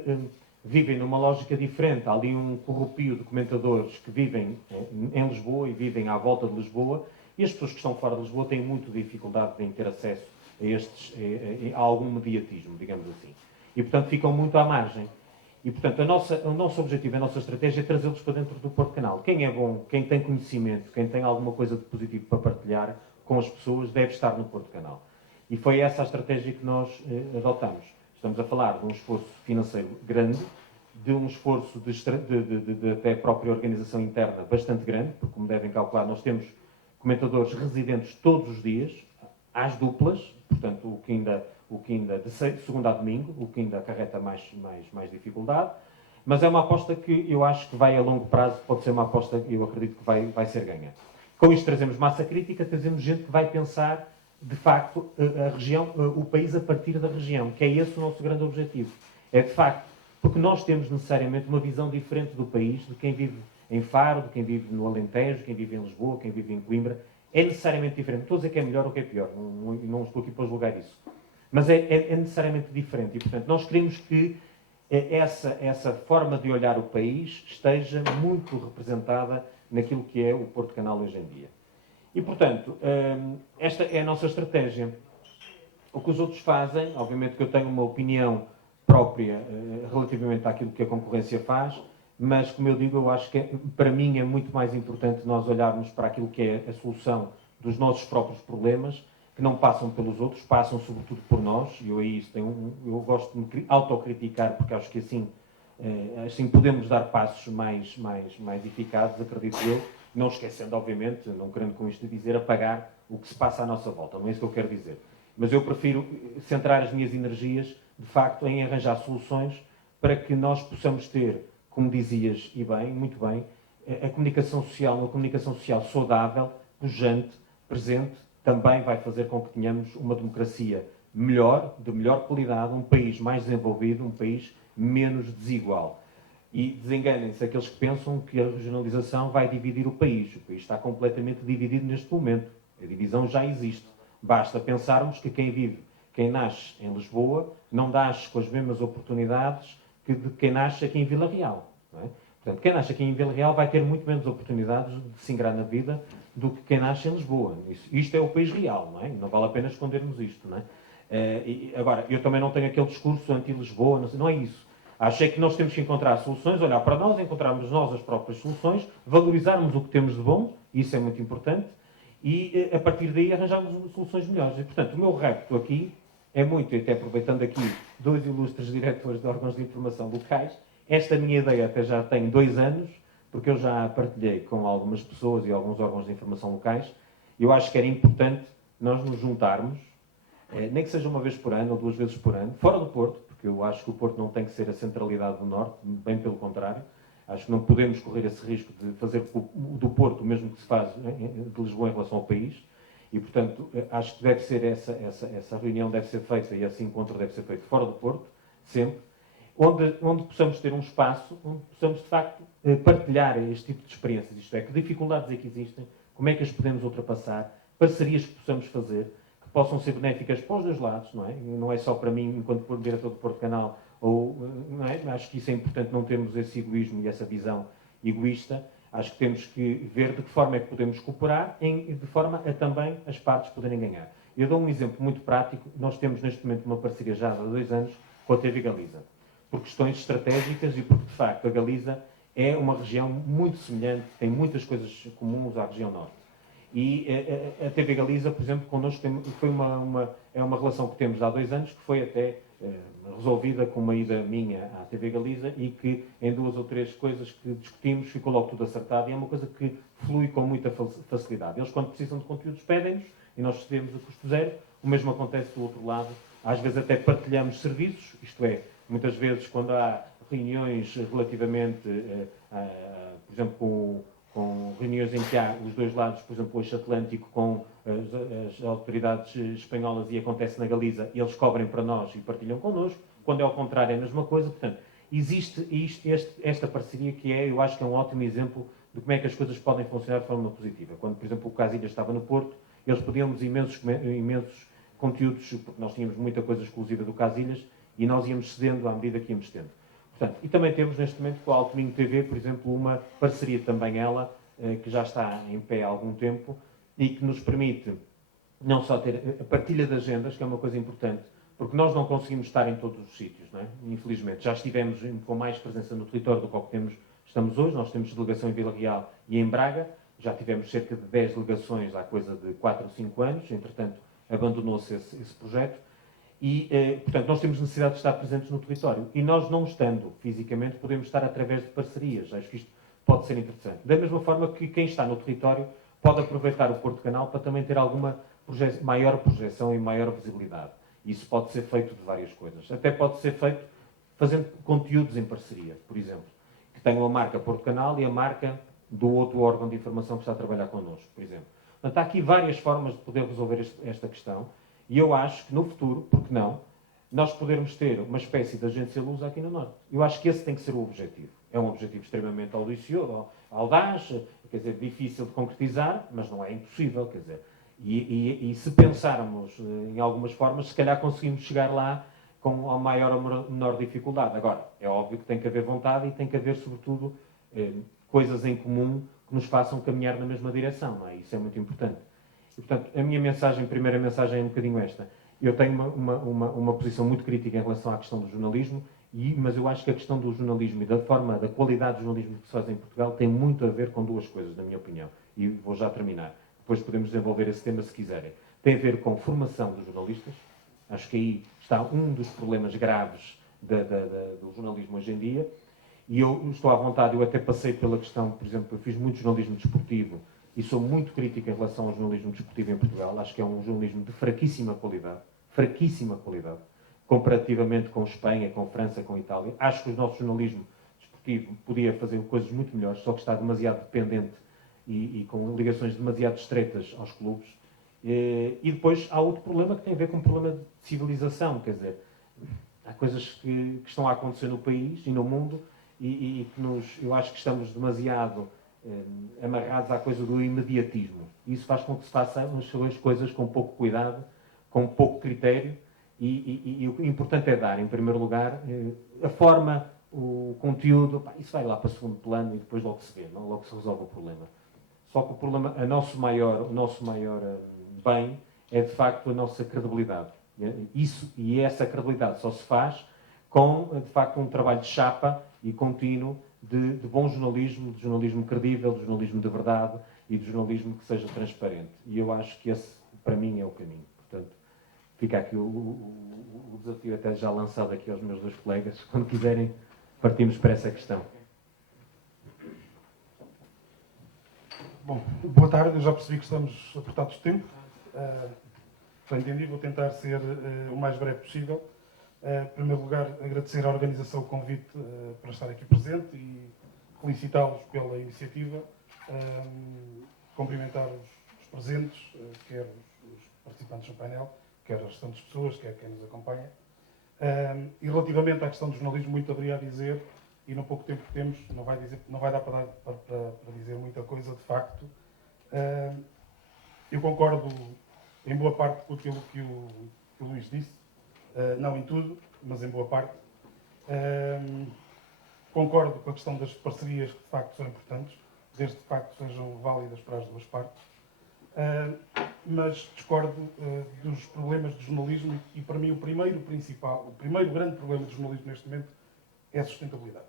vivem numa lógica diferente. Há ali um corrupio de comentadores que vivem em Lisboa e vivem à volta de Lisboa, e as pessoas que estão fora de Lisboa têm muita dificuldade em ter acesso a algum mediatismo, digamos assim. E, portanto, ficam muito à margem. E, portanto, o nosso objetivo, a nossa estratégia é trazê-los para dentro do Porto Canal. Quem é bom, quem tem conhecimento, quem tem alguma coisa de positivo para partilhar com as pessoas, deve estar no Porto Canal. E foi essa a estratégia que nós adotamos. Estamos a falar de um esforço financeiro grande, de um esforço de até a própria organização interna bastante grande, porque, como devem calcular, nós temos comentadores residentes todos os dias, às duplas, portanto, o que ainda de segunda a domingo, o que ainda acarreta mais dificuldade, mas é uma aposta que eu acho que vai a longo prazo, pode ser uma aposta que eu acredito que vai ser ganha. Com isto trazemos massa crítica, trazemos gente que vai pensar, de facto, a região, o país a partir da região, que é esse o nosso grande objetivo. É, de facto, porque nós temos necessariamente uma visão diferente do país, de quem vive em Faro, de quem vive no Alentejo, quem vive em Lisboa, quem vive em Coimbra, é necessariamente diferente. Estou a dizer que é melhor ou que é pior, não estou aqui para julgar isso. Mas é necessariamente diferente e, portanto, nós queremos que essa forma de olhar o país esteja muito representada naquilo que é o Porto Canal hoje em dia. E, portanto, esta é a nossa estratégia. O que os outros fazem, obviamente que eu tenho uma opinião própria relativamente àquilo que a concorrência faz, mas, como eu digo, eu acho que para mim é muito mais importante nós olharmos para aquilo que é a solução dos nossos próprios problemas, que não passam pelos outros, passam sobretudo por nós, e eu gosto de me autocriticar, porque acho que assim podemos dar passos mais eficazes, acredito eu, não esquecendo, obviamente, não querendo com isto dizer, apagar o que se passa à nossa volta, não é isso que eu quero dizer. Mas eu prefiro centrar as minhas energias, de facto, em arranjar soluções para que nós possamos ter, como dizias, e bem, muito bem, a comunicação social, uma comunicação social saudável, pujante, presente, também vai fazer com que tenhamos uma democracia melhor, de melhor qualidade, um país mais desenvolvido, um país menos desigual. E desenganem-se aqueles que pensam que a regionalização vai dividir o país. O país está completamente dividido neste momento. A divisão já existe. Basta pensarmos que quem nasce em Lisboa não nasce com as mesmas oportunidades que de quem nasce aqui em Vila Real. Não é? Portanto, quem nasce aqui em Vila Real vai ter muito menos oportunidades de se ingrar na vida do que quem nasce em Lisboa. Isto é o país real, não é? Não vale a pena escondermos isto, não é? Agora, eu também não tenho aquele discurso anti-Lisboa, não é isso. Acho é que nós temos que encontrar soluções, olhar para nós, encontrarmos nós as próprias soluções, valorizarmos o que temos de bom, isso é muito importante, e a partir daí arranjarmos soluções melhores. E, portanto, o meu repto aqui é muito, e até aproveitando aqui dois ilustres diretores de órgãos de informação locais, esta minha ideia até já tem 2 anos, porque eu já partilhei com algumas pessoas e alguns órgãos de informação locais. Eu acho que era importante nós nos juntarmos, nem que seja uma vez por ano ou 2 vezes por ano, fora do Porto, porque eu acho que o Porto não tem que ser a centralidade do Norte, bem pelo contrário. Acho que não podemos correr esse risco de fazer do Porto o mesmo que se faz de Lisboa em relação ao país. E, portanto, acho que deve ser essa reunião deve ser feita e esse encontro deve ser feito fora do Porto, sempre, onde possamos ter um espaço, onde possamos, de facto, partilhar este tipo de experiências, isto é, que dificuldades é que existem, como é que as podemos ultrapassar, parcerias que possamos fazer, que possam ser benéficas para os dois lados, não é? Não é só para mim, enquanto diretor do Porto Canal, não é? Acho que isso é importante, não termos esse egoísmo e essa visão egoísta. Acho que temos que ver de que forma é que podemos cooperar, de forma a também as partes poderem ganhar. Eu dou um exemplo muito prático. Nós temos neste momento uma parceria já há 2 anos com a TV Galiza, por questões estratégicas e porque, de facto, a Galiza é uma região muito semelhante, tem muitas coisas comuns à região norte. E a TV Galiza, por exemplo, connosco é uma relação que temos há 2 anos, que foi até resolvida com uma ida minha à TV Galiza e que em 2 ou 3 coisas que discutimos ficou logo tudo acertado e é uma coisa que flui com muita facilidade. Eles, quando precisam de conteúdos, pedem-nos e nós cedemos a custo zero. O mesmo acontece do outro lado. Às vezes até partilhamos serviços, isto é, muitas vezes quando há reuniões relativamente, por exemplo, com reuniões em que há os dois lados, por exemplo, o eixo atlântico com as autoridades espanholas e acontece na Galiza, eles cobrem para nós e partilham connosco. Quando é ao contrário é a mesma coisa. Portanto, existe esta parceria que eu acho que é um ótimo exemplo de como é que as coisas podem funcionar de forma positiva. Quando, por exemplo, o Casilhas estava no Porto, eles pediam-nos imensos conteúdos, porque nós tínhamos muita coisa exclusiva do Casilhas e nós íamos cedendo à medida que íamos tendo. Portanto, e também temos neste momento com a Alto Minho TV, por exemplo, uma parceria também ela, que já está em pé há algum tempo e que nos permite não só ter a partilha de agendas, que é uma coisa importante, porque nós não conseguimos estar em todos os sítios, não é? Infelizmente. Já estivemos com mais presença no território do que estamos hoje. Nós temos delegação em Vila Real e em Braga. Já tivemos cerca de 10 delegações há coisa de 4 ou 5 anos. Entretanto, abandonou-se esse projeto. E, portanto, nós temos necessidade de estar presentes no território. E nós, não estando fisicamente, podemos estar através de parcerias. Acho que isto pode ser interessante. Da mesma forma que quem está no território pode aproveitar o Porto Canal para também ter alguma maior projeção e maior visibilidade. Isso pode ser feito de várias coisas. Até pode ser feito fazendo conteúdos em parceria, por exemplo. Que tenham a marca Porto Canal e a marca do outro órgão de informação que está a trabalhar connosco, por exemplo. Portanto, há aqui várias formas de poder resolver esta questão. E eu acho que no futuro, porque não, nós podermos ter uma espécie de agência Lusa aqui no Norte. Eu acho que esse tem que ser o objetivo. É um objetivo extremamente audacioso, audaz, quer dizer, difícil de concretizar, mas não é impossível, quer dizer. E se pensarmos em algumas formas, se calhar conseguimos chegar lá com a maior ou menor dificuldade. Agora, é óbvio que tem que haver vontade e tem que haver, sobretudo, coisas em comum que nos façam caminhar na mesma direção, não é? Isso é muito importante. E, portanto, a minha primeira mensagem é um bocadinho esta. Eu tenho uma posição muito crítica em relação à questão do jornalismo, mas eu acho que a questão do jornalismo e da qualidade do jornalismo que se faz em Portugal tem muito a ver com duas coisas, na minha opinião. E vou já terminar. Depois podemos desenvolver esse tema se quiserem. Tem a ver com formação dos jornalistas. Acho que aí está um dos problemas graves do jornalismo hoje em dia. E eu estou à vontade, eu até passei pela questão, por exemplo, eu fiz muito jornalismo desportivo e sou muito crítico em relação ao jornalismo desportivo em Portugal. Acho que é um jornalismo de fraquíssima qualidade, comparativamente com Espanha, com França, com Itália. Acho que o nosso jornalismo desportivo podia fazer coisas muito melhores, só que está demasiado dependente e com ligações demasiado estreitas aos clubes. E depois há outro problema que tem a ver com um problema de civilização, quer dizer, há coisas que estão a acontecer no país e no mundo e que eu acho que estamos demasiado amarrados à coisa do imediatismo. Isso faz com que se façam as coisas com pouco cuidado, com pouco critério e o importante é dar, em primeiro lugar, a forma, o conteúdo, isso vai lá para o segundo plano e depois logo se vê, não? Logo se resolve o problema. Só que o problema, o nosso maior bem é, de facto, a nossa credibilidade. E essa credibilidade só se faz com, de facto, um trabalho de chapa e contínuo de bom jornalismo, de jornalismo credível, de jornalismo de verdade e de jornalismo que seja transparente. E eu acho que esse, para mim, é o caminho. Portanto, fica aqui o desafio até já lançado aqui aos meus dois colegas. Quando quiserem, partimos para essa questão. Bom, boa tarde. Eu já percebi que estamos apertados de tempo. Já entendi, vou tentar ser o mais breve possível. Em primeiro lugar, agradecer à organização o convite para estar aqui presente e felicitá-los pela iniciativa. Cumprimentar os presentes, quer os participantes do painel, quer as restantes pessoas, quer quem nos acompanha. E relativamente à questão do jornalismo, muito haveria a dizer, e no pouco tempo que temos, não vai dar para dizer muita coisa, de facto. Eu concordo em boa parte com aquilo que o Luís disse, não em tudo, mas em boa parte. Concordo com a questão das parcerias, que de facto são importantes, desde que de facto sejam válidas para as duas partes. Mas discordo dos problemas do jornalismo e, para mim, o primeiro grande problema do jornalismo neste momento é a sustentabilidade.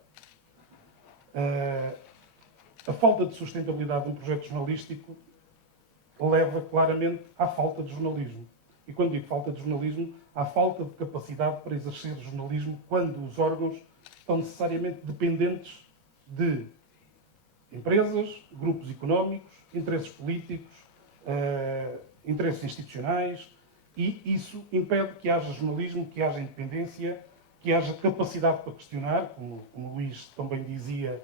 A falta de sustentabilidade de um projeto jornalístico leva claramente à falta de jornalismo. E quando digo falta de jornalismo, há falta de capacidade para exercer jornalismo quando os órgãos estão necessariamente dependentes de empresas, grupos económicos, interesses políticos, interesses institucionais, e isso impede que haja jornalismo, que haja independência, que haja capacidade para questionar, como o Luís também dizia,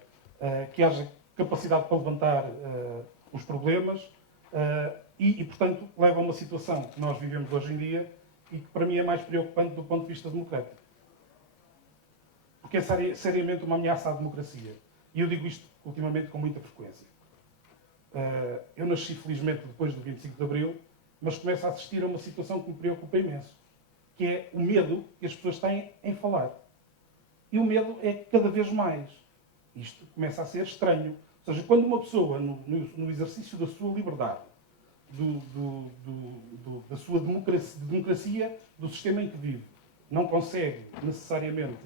que haja capacidade para levantar os problemas e, portanto, leva a uma situação que nós vivemos hoje em dia e que, para mim, é mais preocupante do ponto de vista democrático. Porque é seriamente uma ameaça à democracia. E eu digo isto, ultimamente, com muita frequência. Eu nasci, felizmente, depois do 25 de Abril, mas começo a assistir a uma situação que me preocupa imenso, que é o medo que as pessoas têm em falar. E o medo é cada vez mais. Isto começa a ser estranho. Ou seja, quando uma pessoa, no exercício da sua liberdade, da sua democracia, do sistema em que vive, não consegue necessariamente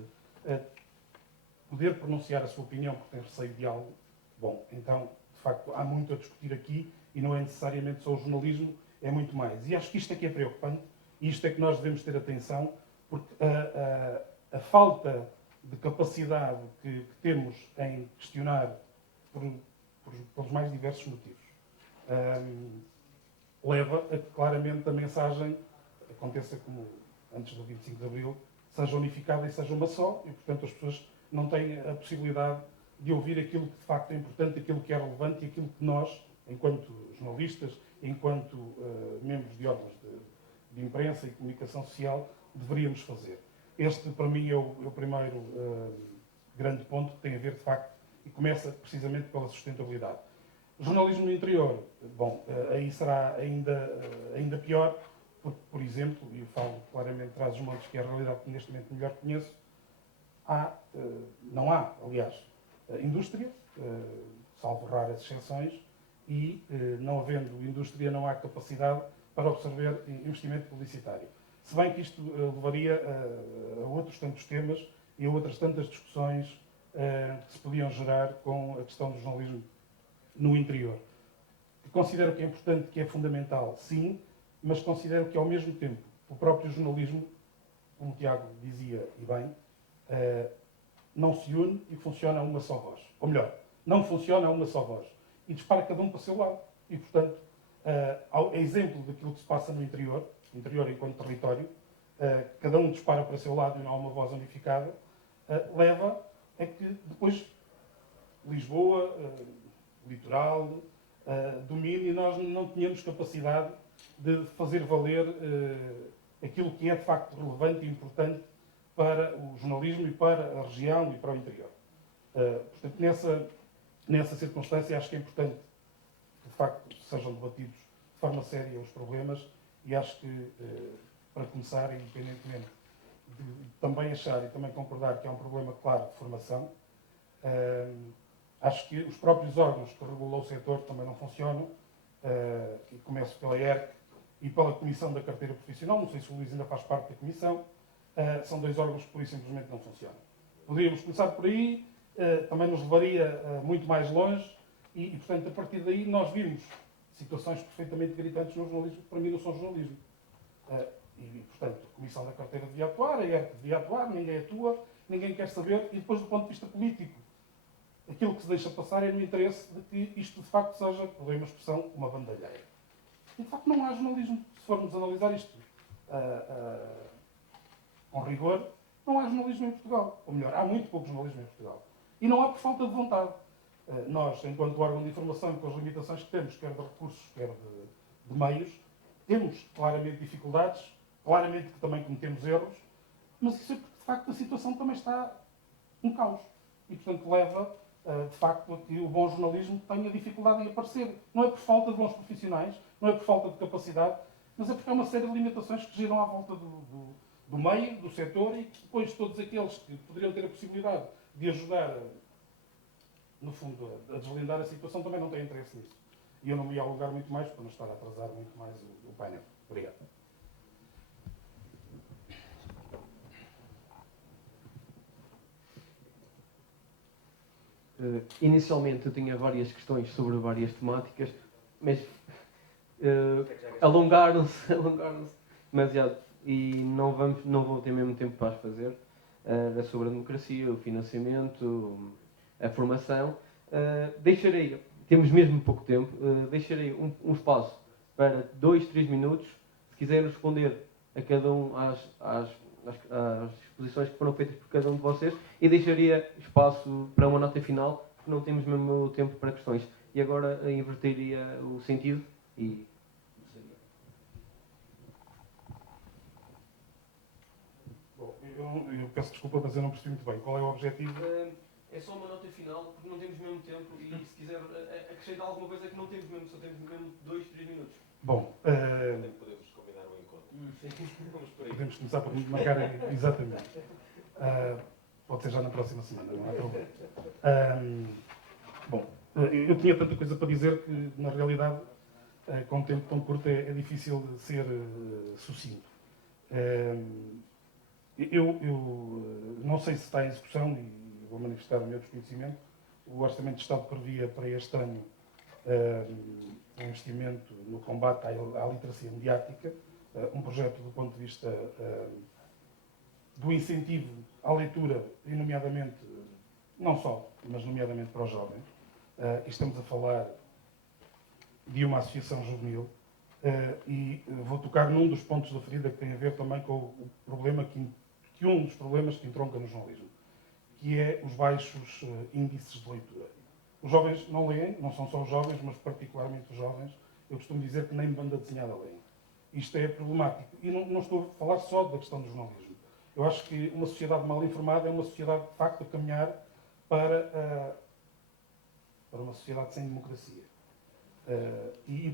poder pronunciar a sua opinião porque tem receio de algo, bom, então, de facto, há muito a discutir aqui e não é necessariamente só o jornalismo, é muito mais. E acho que isto é que é preocupante e isto é que nós devemos ter atenção, porque a falta de capacidade que temos em questionar pelos mais diversos motivos leva a que claramente a mensagem aconteça como antes do 25 de Abril, seja unificada e seja uma só, e portanto as pessoas não têm a possibilidade de ouvir aquilo que de facto é importante, aquilo que é relevante e aquilo que nós, enquanto jornalistas, enquanto membros de órgãos de imprensa e comunicação social, deveríamos fazer. Este, para mim, é o primeiro grande ponto que tem a ver, de facto, e começa precisamente pela sustentabilidade. Jornalismo no interior, bom, aí será ainda pior, porque, por exemplo, e eu falo claramente de Trás-os-Montes, que é a realidade que neste momento melhor conheço, não há, aliás, indústria, salvo raras exceções, e não havendo indústria não há capacidade para absorver investimento publicitário. Se bem que isto levaria a outros tantos temas e a outras tantas discussões que se podiam gerar com a questão do jornalismo no interior. Considero que é importante, que é fundamental, sim, mas considero que, ao mesmo tempo, o próprio jornalismo, como o Tiago dizia, e bem, não se une e funciona a uma só voz. Ou melhor, não funciona a uma só voz. E dispara cada um para o seu lado. E, portanto, ao exemplo daquilo que se passa no interior enquanto território, cada um dispara para o seu lado e não há uma voz unificada, leva a que depois Lisboa, litoral, domine e nós não tenhamos capacidade de fazer valer aquilo que é de facto relevante e importante para o jornalismo e para a região e para o interior. Portanto, nessa circunstância, acho que é importante que, de facto, sejam debatidos de forma séria os problemas e acho que, para começar, independentemente de também achar e também concordar que é um problema claro de formação, acho que os próprios órgãos que regulam o setor também não funcionam, e começo pela ERC e pela Comissão da Carteira Profissional, não sei se o Luís ainda faz parte da Comissão, são dois órgãos que pura e simplesmente não funcionam. Poderíamos começar por aí, também nos levaria muito mais longe e, portanto, a partir daí nós vimos situações perfeitamente gritantes no jornalismo que para mim não são jornalismo. E, portanto, a Comissão da Carteira devia atuar, a ERC devia atuar, ninguém atua, ninguém quer saber, e depois do ponto de vista político, aquilo que se deixa passar é no interesse de que isto de facto seja, por uma expressão, uma bandalheira. E de facto não há jornalismo, se formos analisar isto com rigor, não há jornalismo em Portugal. Ou melhor, há muito pouco jornalismo em Portugal. E não há por falta de vontade. Nós, enquanto órgão de informação e com as limitações que temos, quer de recursos, quer de meios, temos claramente dificuldades, claramente que também cometemos erros, mas isso é porque de facto a situação também está um caos. E portanto leva de facto a que o bom jornalismo tenha dificuldade em aparecer. Não é por falta de bons profissionais, não é por falta de capacidade, mas é porque há uma série de limitações que giram à volta do meio, do setor, e que depois todos aqueles que poderiam ter a possibilidade de ajudar, no fundo, a deslindar a situação, também não têm interesse nisso. E eu não me ia alugar muito mais para não estar a atrasar muito mais o painel. Obrigado. Inicialmente eu tinha várias questões sobre várias temáticas, mas alongaram-se demasiado e não vou ter mesmo tempo para as fazer. Sobre a democracia, o financiamento, a formação. Temos mesmo pouco tempo, deixarei um espaço para 2, 3 minutos, se quiserem responder a cada um às exposições que foram feitas por cada um de vocês, e deixaria espaço para uma nota final porque não temos mesmo tempo para questões. E agora inverteria o sentido e... Bom, eu peço desculpa, mas eu não percebi muito bem. Qual é o objetivo? É só uma nota final, porque não temos mesmo tempo e se quiser acrescentar alguma coisa que não temos mesmo, só temos mesmo 2, 3 minutos. Bom, Podemos combinar um encontro. Vamos por aí. podemos começar por marcar exatamente. Pode ser já na próxima semana, não há problema. Bom, eu tinha tanta coisa para dizer que, na realidade, com um tempo tão curto é difícil de ser sucinto. Eu não sei se está em execução, e vou manifestar o meu desconhecimento, o Orçamento de Estado previa para este ano um investimento no combate à literacia mediática, um projeto do ponto de vista do incentivo à leitura, e nomeadamente, não só, mas nomeadamente para os jovens. Estamos a falar de uma associação juvenil e vou tocar num dos pontos da ferida que tem a ver também com o problema que um dos problemas que entronca no jornalismo, que é os baixos índices de leitura. Os jovens não leem, não são só os jovens, mas particularmente os jovens. Eu costumo dizer que nem banda desenhada leem. Isto é problemático. E não estou a falar só da questão do jornalismo. Eu acho que uma sociedade mal informada é uma sociedade, de facto, a caminhar para uma sociedade sem democracia.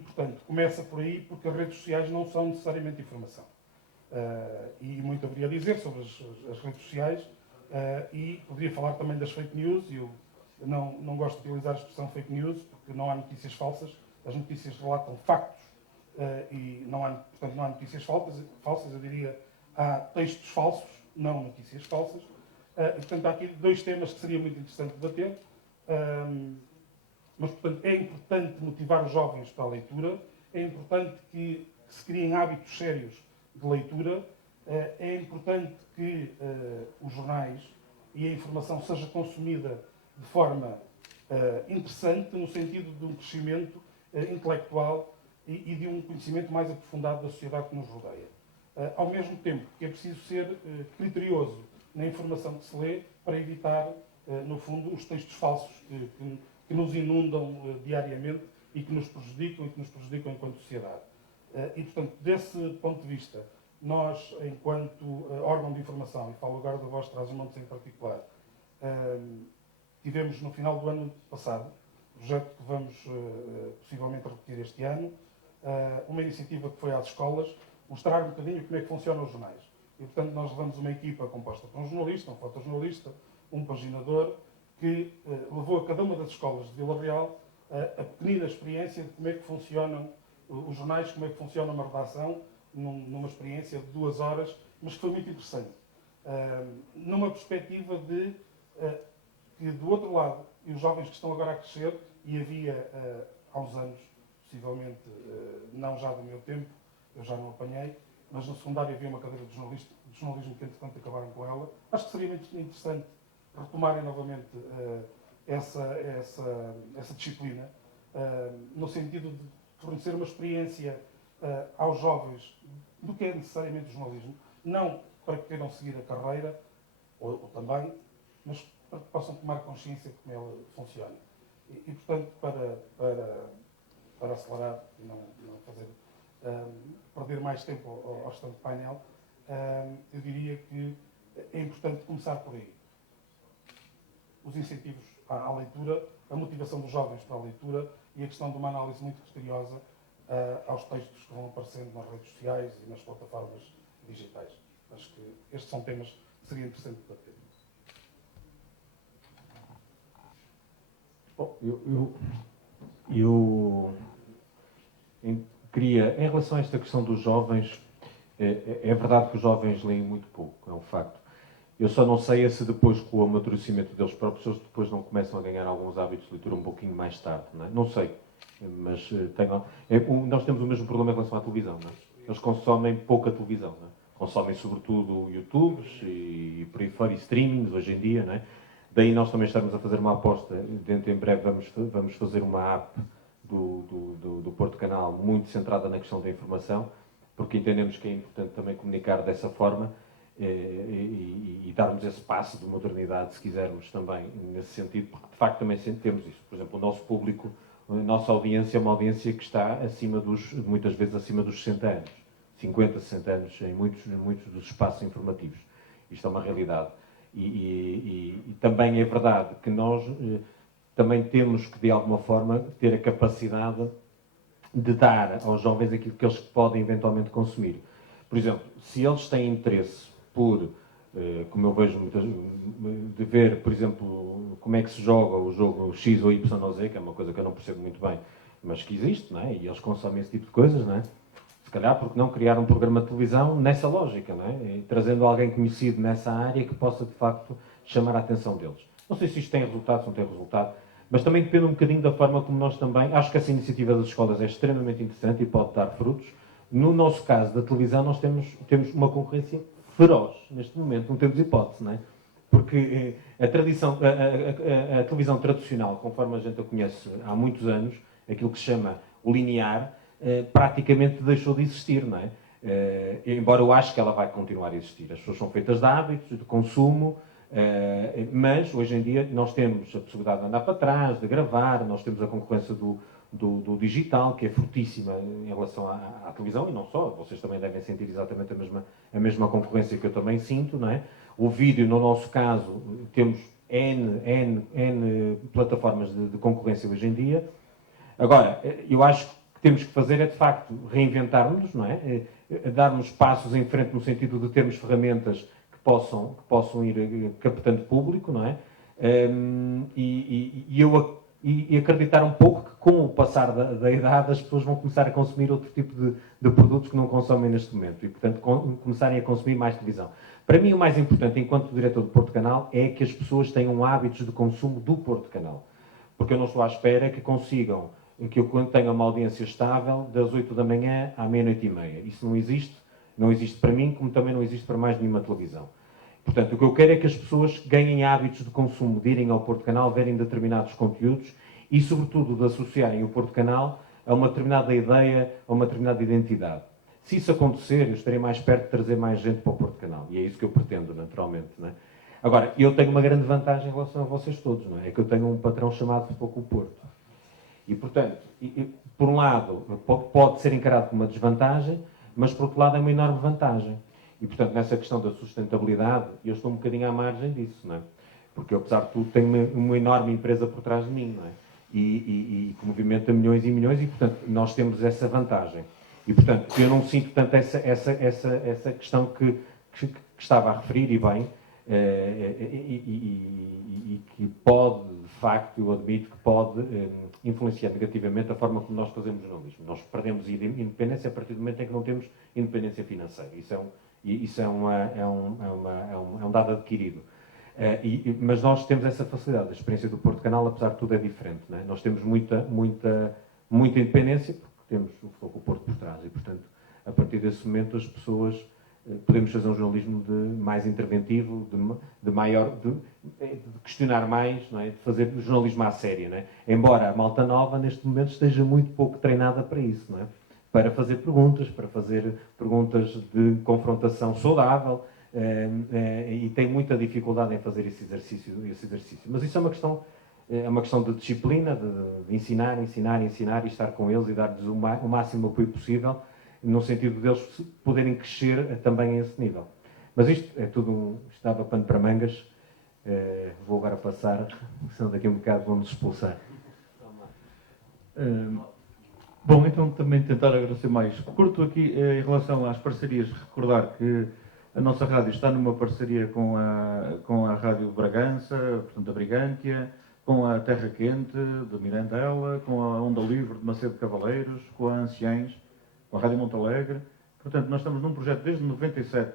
Portanto, começa por aí, porque as redes sociais não são necessariamente informação. E muito haveria a dizer sobre as redes sociais, e poderia falar também das fake news. Eu não gosto de utilizar a expressão fake news, porque não há notícias falsas. As notícias relatam factos, e portanto, não há notícias falsas, eu diria, há textos falsos, não notícias falsas. Portanto, há aqui dois temas que seria muito interessante debater. Mas, portanto, é importante motivar os jovens para a leitura, é importante que se criem hábitos sérios de leitura, é importante que os jornais e a informação seja consumida de forma interessante, no sentido de um crescimento intelectual e de um conhecimento mais aprofundado da sociedade que nos rodeia. Ao mesmo tempo que é preciso ser criterioso na informação que se lê para evitar, no fundo, os textos falsos que nos inundam diariamente e que nos prejudicam enquanto sociedade. E, portanto, desse ponto de vista, nós, enquanto órgão de informação, e falo agora da Voz de Trás-os-Montes em particular, tivemos no final do ano passado, projeto que vamos possivelmente repetir este ano, uma iniciativa que foi às escolas mostrar um bocadinho como é que funcionam os jornais. E, portanto, nós levamos uma equipa composta por um jornalista, um fotojornalista, um paginador, que levou a cada uma das escolas de Vila Real a pequenina experiência de como é que funcionam os jornais, como é que funciona uma redação, numa experiência de 2 horas, mas que foi muito interessante. Numa perspectiva de que, do outro lado, e os jovens que estão agora a crescer, e havia há uns anos, possivelmente não já do meu tempo, eu já não apanhei, mas no secundário havia uma cadeira de jornalismo que, entretanto, acabaram com ela. Acho que seria muito interessante retomarem novamente essa disciplina, no sentido de fornecer uma experiência aos jovens do que é necessariamente o jornalismo, não para que queiram seguir a carreira, ou também, mas para que possam tomar consciência de como ela funciona. E portanto, para acelerar e não fazer perder mais tempo ao restante painel, eu diria que é importante começar por aí. Os incentivos à leitura, a motivação dos jovens para a leitura e a questão de uma análise muito criteriosa aos textos que vão aparecendo nas redes sociais e nas plataformas digitais. Acho que estes são temas que seria interessante debater. Bom, eu queria, em relação a esta questão dos jovens, é verdade que os jovens leem muito pouco, é um facto. Eu só não sei se depois, com o amadurecimento deles próprios, eles depois não começam a ganhar alguns hábitos de leitura um pouquinho mais tarde, não é? Não sei, mas nós temos o mesmo problema em relação à televisão, não é? Eles consomem pouca televisão, não é? Consomem sobretudo YouTubes e por aí fora, e streamings hoje em dia, não é? Daí nós também estamos a fazer uma aposta, dentro em breve vamos fazer uma app do Porto Canal muito centrada na questão da informação, porque entendemos que é importante também comunicar dessa forma. e darmos esse passo de modernidade, se quisermos também, nesse sentido, porque de facto também temos isso. Por exemplo, o nosso público, a nossa audiência é uma audiência que está muitas vezes acima dos 60 anos, 50, 60 anos em muitos dos espaços informativos. Isto é uma realidade. E também é verdade que nós também temos que, de alguma forma, ter a capacidade de dar aos jovens aquilo que eles podem eventualmente consumir. Por exemplo, se eles têm interesse por, como eu vejo muitas, de ver, por exemplo, como é que se joga o jogo X ou Y ou Z, que é uma coisa que eu não percebo muito bem, mas que existe, não é? E eles consomem esse tipo de coisas, não é? Se calhar porque não criar um programa de televisão nessa lógica, não é? E trazendo alguém conhecido nessa área que possa, de facto, chamar a atenção deles. Não sei se isto tem resultado, se não tem resultado, mas também depende um bocadinho da forma como nós também... Acho que essa iniciativa das escolas é extremamente interessante e pode dar frutos. No nosso caso, da televisão, nós temos uma concorrência feroz neste momento, não temos hipótese, não é? Porque a televisão tradicional, conforme a gente a conhece há muitos anos, aquilo que se chama o linear, praticamente deixou de existir, não é? Embora eu acho que ela vai continuar a existir. As pessoas são feitas de hábitos, de consumo, mas hoje em dia nós temos a possibilidade de andar para trás, de gravar, nós temos a concorrência do digital, que é fortíssima em relação à televisão, e não só, vocês também devem sentir exatamente a mesma concorrência que eu também sinto, não é? O vídeo, no nosso caso, temos N plataformas de concorrência hoje em dia. Agora, eu acho que temos que fazer é, de facto, reinventarmos, não é? Darmos passos em frente no sentido de termos ferramentas que possam ir captando público, não é? E acreditar um pouco que, com o passar da idade, as pessoas vão começar a consumir outro tipo de produtos que não consomem neste momento e, portanto, começarem a consumir mais televisão. Para mim, o mais importante, enquanto diretor do Porto Canal, é que as pessoas tenham hábitos de consumo do Porto Canal. Porque eu não estou à espera que consigam, que eu tenha uma audiência estável das 8 da manhã à meia-noite e meia. Isso não existe. Não existe para mim, como também não existe para mais nenhuma televisão. Portanto, o que eu quero é que as pessoas ganhem hábitos de consumo, de irem ao Porto Canal, verem determinados conteúdos e, sobretudo, de associarem o Porto Canal a uma determinada ideia, a uma determinada identidade. Se isso acontecer, eu estarei mais perto de trazer mais gente para o Porto Canal. E é isso que eu pretendo, naturalmente. Não é? Agora, eu tenho uma grande vantagem em relação a vocês todos, não é? É que eu tenho um patrão chamado Futebol Clube Porto. E, portanto, por um lado, pode ser encarado como uma desvantagem, mas, por outro lado, é uma enorme vantagem. E, portanto, nessa questão da sustentabilidade, eu estou um bocadinho à margem disso, não é? Porque eu, apesar de tudo, tenho uma enorme empresa por trás de mim, não é? E que movimenta milhões e milhões e, portanto, nós temos essa vantagem. E, portanto, eu não sinto tanto essa questão que estava a referir, e bem, e que pode, de facto, eu admito que pode influenciar negativamente a forma como nós fazemos jornalismo. Nós perdemos independência a partir do momento em que não temos independência financeira. Isso é um dado adquirido. Mas nós temos essa facilidade. A experiência do Porto Canal, apesar de tudo, é diferente. Não é? Nós temos muita independência, porque temos o Foco Porto por trás. E, portanto, a partir desse momento, as pessoas podemos fazer um jornalismo mais interventivo, de questionar mais, não é? De fazer jornalismo à séria. Não é? Embora a malta nova, neste momento, esteja muito pouco treinada para isso. Não é? Para fazer perguntas de confrontação saudável, e tem muita dificuldade em fazer esse exercício. Mas isso é uma questão de disciplina, de ensinar e estar com eles e dar-lhes o máximo apoio possível, no sentido deles poderem crescer também a esse nível. Mas isto é tudo isto dava pano para mangas. Vou agora passar, senão daqui a um bocado vamos expulsar. Bom, então também tentar agradecer mais. Curto aqui em relação às parcerias, recordar que a nossa rádio está numa parceria com a Rádio Bragança, portanto a Brigântia, com a Terra Quente, de Mirandela, com a Onda Livre de Macedo Cavaleiros, com a Anciães, com a Rádio Montalegre. Portanto, nós estamos num projeto desde 97,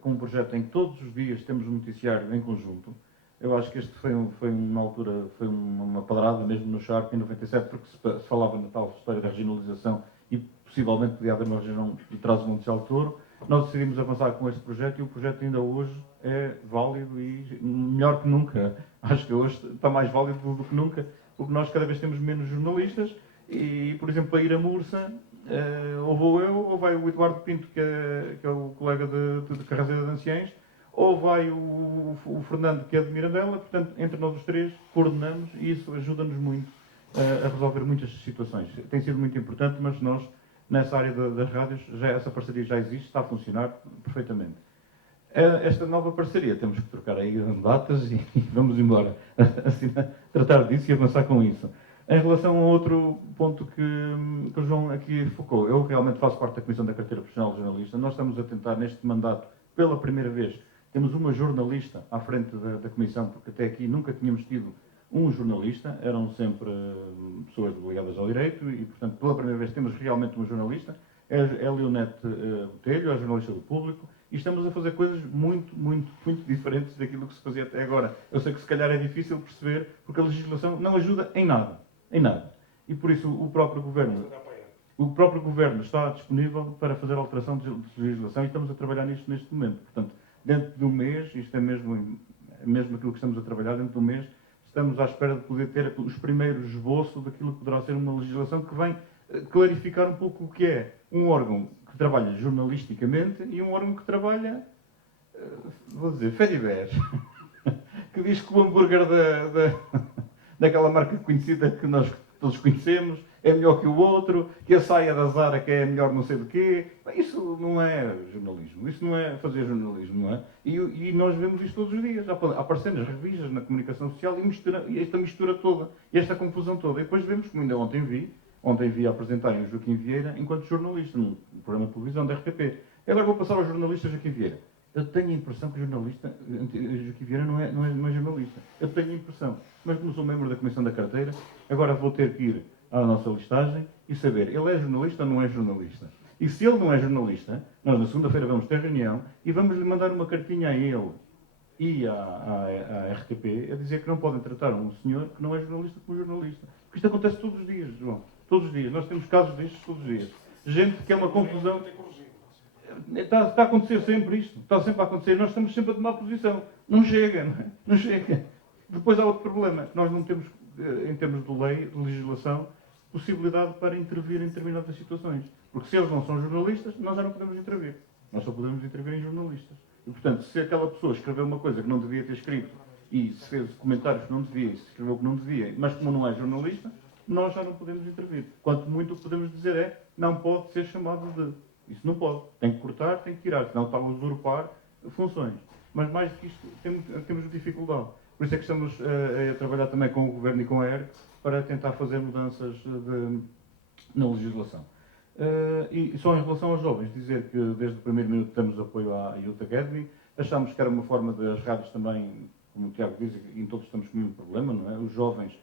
com um projeto em que todos os dias temos um noticiário em conjunto. Eu acho que este foi na altura, foi uma padrada mesmo no Sharp em 97, porque se falava na tal história da regionalização e possivelmente podia haver uma região de Trás-o-Monte Touro. Nós decidimos avançar com este projeto e o projeto ainda hoje é válido e melhor que nunca. Acho que hoje está mais válido do que nunca, porque nós cada vez temos menos jornalistas e, por exemplo, a ir a Mursa, ou vou eu, ou vai o Eduardo Pinto, que é o colega de Carrazeira de Anciães, ou vai o Fernando, que é de Mirandela. Portanto, entre nós os três, coordenamos e isso ajuda-nos muito a resolver muitas situações. Tem sido muito importante, mas nós, nessa área das rádios, essa parceria já existe, está a funcionar perfeitamente. Esta nova parceria, temos que trocar aí datas e vamos embora assim, tratar disso e avançar com isso. Em relação a outro ponto que o João aqui focou, eu realmente faço parte da Comissão da Carteira Profissional de Jornalista. Nós estamos a tentar, neste mandato, pela primeira vez, temos uma jornalista à frente da Comissão, porque até aqui nunca tínhamos tido um jornalista, eram sempre pessoas ligadas ao direito e, portanto, pela primeira vez temos realmente uma jornalista. É a Leonete Botelho, a jornalista do Público, e estamos a fazer coisas muito diferentes daquilo que se fazia até agora. Eu sei que se calhar é difícil perceber, porque a legislação não ajuda em nada. Em nada. E por isso o próprio Governo está disponível para fazer alteração de legislação e estamos a trabalhar nisto neste momento. Portanto, dentro de um mês, isto é mesmo aquilo que estamos a trabalhar, dentro de um mês, estamos à espera de poder ter os primeiros esboços daquilo que poderá ser uma legislação que vem clarificar um pouco o que é um órgão que trabalha jornalisticamente e um órgão que trabalha, vou dizer, fedibés, que diz que o hambúrguer daquela marca conhecida que nós todos conhecemos é melhor que o outro, que a saia da Zara que é melhor não sei de quê. Isso não é jornalismo, isso não é fazer jornalismo, não é? E nós vemos isto todos os dias, aparecem nas revistas, na comunicação social, e esta mistura toda, e esta confusão toda. E depois vemos, como ainda ontem vi a apresentarem o Joaquim Vieira enquanto jornalista, num programa de televisão da RTP. E agora vou passar ao jornalista Joaquim Vieira. Eu tenho a impressão que o jornalista, Joaquim Vieira não é jornalista. Eu tenho a impressão. Mas como sou membro da Comissão da Carteira, agora vou ter que ir à nossa listagem e saber, ele é jornalista ou não é jornalista? E se ele não é jornalista, nós na segunda-feira vamos ter reunião e vamos lhe mandar uma cartinha a ele e à RTP a dizer que não podem tratar um senhor que não é jornalista como jornalista. Porque isto acontece todos os dias, João. Todos os dias. Nós temos casos destes todos os dias. Gente que é uma confusão. Está a acontecer sempre isto. Está sempre a acontecer. Nós estamos sempre a tomar posição. Não chega, não é? Não chega. Depois há outro problema. Nós não temos, em termos de lei, de legislação, possibilidade para intervir em determinadas situações. Porque se eles não são jornalistas, nós já não podemos intervir. Nós só podemos intervir em jornalistas. E, portanto, se aquela pessoa escreveu uma coisa que não devia ter escrito e se fez comentários que não devia e se escreveu o que não devia, mas como não é jornalista, nós já não podemos intervir. Quanto muito o que podemos dizer é, não pode ser chamado de. Isso não pode. Tem que cortar, tem que tirar, senão está a usurpar funções. Mas mais do que isto, temos dificuldade. Por isso é que estamos a trabalhar também com o Governo e com a ERC para tentar fazer mudanças na legislação. E só em relação aos jovens, dizer que desde o primeiro minuto temos apoio à Youth Academy. Achámos que era uma forma das rádios também, como o Tiago diz, em todos estamos com o mesmo problema, não é? Os jovens,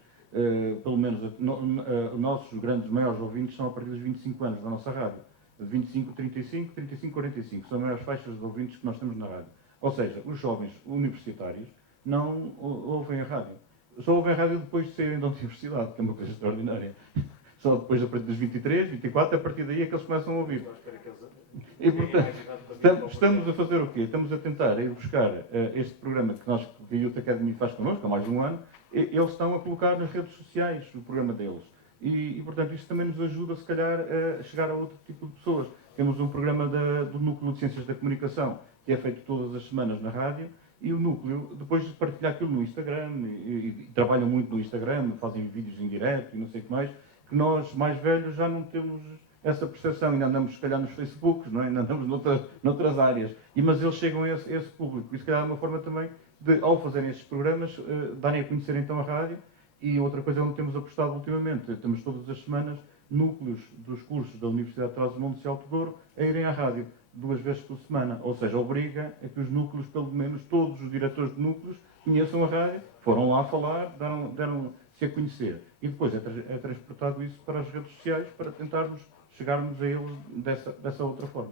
pelo menos os nossos maiores ouvintes são a partir dos 25 anos da nossa rádio. De 25, 35, 35, 45. São as maiores faixas de ouvintes que nós temos na rádio. Ou seja, os jovens universitários não ouvem a rádio. Só ouvem a rádio depois de saírem da universidade, que é uma coisa extraordinária. Só depois, a partir dos 23, 24, a partir daí é que eles começam a ouvir. E, portanto, estamos a fazer o quê? Estamos a tentar ir buscar este programa que a Youth Academy faz connosco há mais de um ano. Eles estão a colocar nas redes sociais o programa deles. E, portanto, isto também nos ajuda, se calhar, a chegar a outro tipo de pessoas. Temos um programa do Núcleo de Ciências da Comunicação, que é feito todas as semanas na rádio, e o Núcleo, depois de partilhar aquilo no Instagram, e trabalham muito no Instagram, fazem vídeos em direto e não sei o que mais, que nós, mais velhos, já não temos essa percepção. Ainda andamos, se calhar, nos Facebooks, não é? Ainda andamos noutras áreas. Mas eles chegam a esse público. E, se calhar, é uma forma também de, ao fazerem estes programas, darem a conhecer, então, a rádio. E outra coisa onde temos apostado ultimamente, temos todas as semanas núcleos dos cursos da Universidade de Trás-os-Montes e Alto Douro a irem à rádio 2 vezes por semana. Ou seja, obriga a que os núcleos, pelo menos todos os diretores de núcleos, conheçam a rádio, foram lá falar, deram-se a conhecer. E depois é transportado isso para as redes sociais para tentarmos chegarmos a eles dessa outra forma.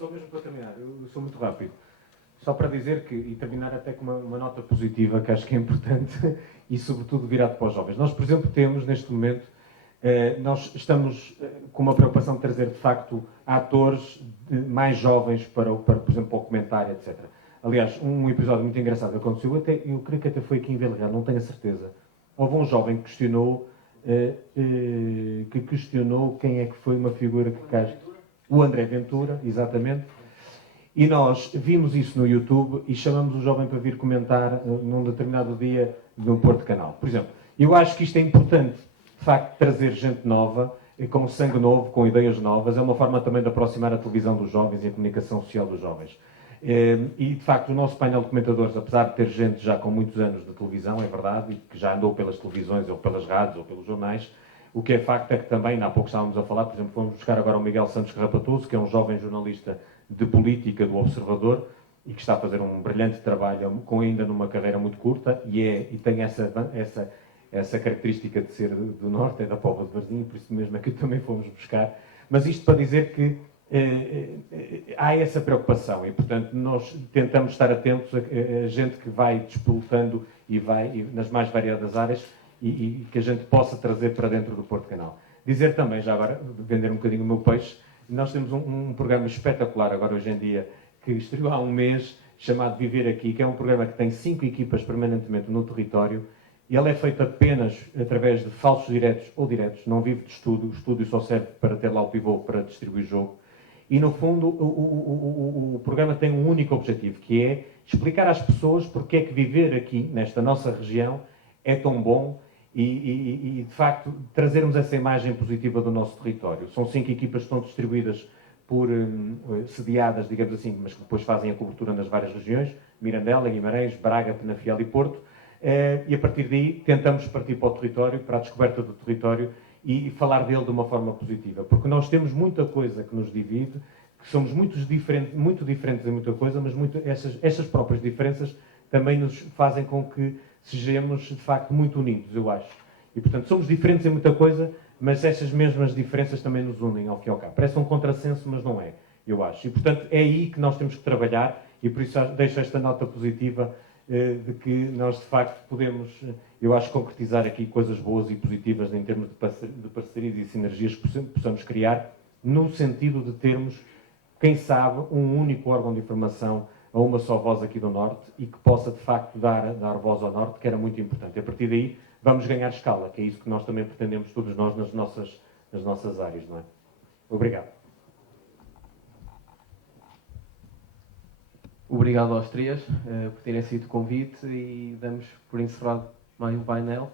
Só mesmo para terminar, eu sou muito rápido. Só para dizer que, e terminar até com uma nota positiva, que acho que é importante, e sobretudo virado para os jovens. Nós, por exemplo, temos neste momento, nós estamos com uma preocupação de trazer, de facto, atores mais jovens para, por exemplo, para o comentário, etc. Aliás, um episódio muito engraçado aconteceu, eu creio que até foi aqui em Vila Real, não tenho a certeza. Houve um jovem que questionou que questionou quem é que foi uma figura que cá... O André Ventura, exatamente. E nós vimos isso no YouTube e chamamos o jovem para vir comentar num determinado dia no Porto Canal. Por exemplo, eu acho que isto é importante, de facto, trazer gente nova, com sangue novo, com ideias novas. É uma forma também de aproximar a televisão dos jovens e a comunicação social dos jovens. E, de facto, o nosso painel de comentadores, apesar de ter gente já com muitos anos de televisão, é verdade, e que já andou pelas televisões, ou pelas rádios, ou pelos jornais, o que é facto é que também, há pouco estávamos a falar, por exemplo, fomos buscar agora o Miguel Santos Carrapatoso, que é um jovem jornalista de política do Observador, e que está a fazer um brilhante trabalho, com ainda numa carreira muito curta, e tem essa característica de ser do Norte, é da Póvoa de Varzim, por isso mesmo é que também fomos buscar. Mas isto para dizer que há essa preocupação e, portanto, nós tentamos estar atentos a gente que vai disputando e vai nas mais variadas áreas e que a gente possa trazer para dentro do Porto Canal. Dizer também, já agora, vender um bocadinho o meu peixe, nós temos um programa espetacular agora hoje em dia, que estreou há um mês, chamado Viver Aqui, que é um programa que tem 5 equipas permanentemente no território, e ele é feito apenas através de falsos diretos ou diretos, não vive de estúdio, o estúdio só serve para ter lá o pivô para distribuir jogo. E, no fundo, o programa tem um único objetivo, que é explicar às pessoas porque é que viver aqui, nesta nossa região, é tão bom e, de facto, trazermos essa imagem positiva do nosso território. São 5 equipas que estão distribuídas sediadas, digamos assim, mas que depois fazem a cobertura nas várias regiões, Mirandela, Guimarães, Braga, Penafiel e Porto, e a partir daí tentamos partir para o território, para a descoberta do território, e falar dele de uma forma positiva, porque nós temos muita coisa que nos divide, que somos muito diferentes em muita coisa, mas essas próprias diferenças também nos fazem com que sejamos, de facto, muito unidos, eu acho. E, portanto, somos diferentes em muita coisa, mas essas mesmas diferenças também nos unem, ao fim e ao cabo. Parece um contrassenso, mas não é, eu acho. E, portanto, é aí que nós temos que trabalhar, e por isso deixo esta nota positiva de que nós, de facto, podemos, eu acho, concretizar aqui coisas boas e positivas em termos de parcerias e sinergias que possamos criar, no sentido de termos, quem sabe, um único órgão de informação a uma só voz aqui do Norte e que possa, de facto, dar voz ao Norte, que era muito importante. E a partir daí, vamos ganhar escala, que é isso que nós também pretendemos, todos nós, nas nossas áreas, não é? Obrigado. Obrigado aos três por terem aceito o convite e damos por encerrado mais um painel.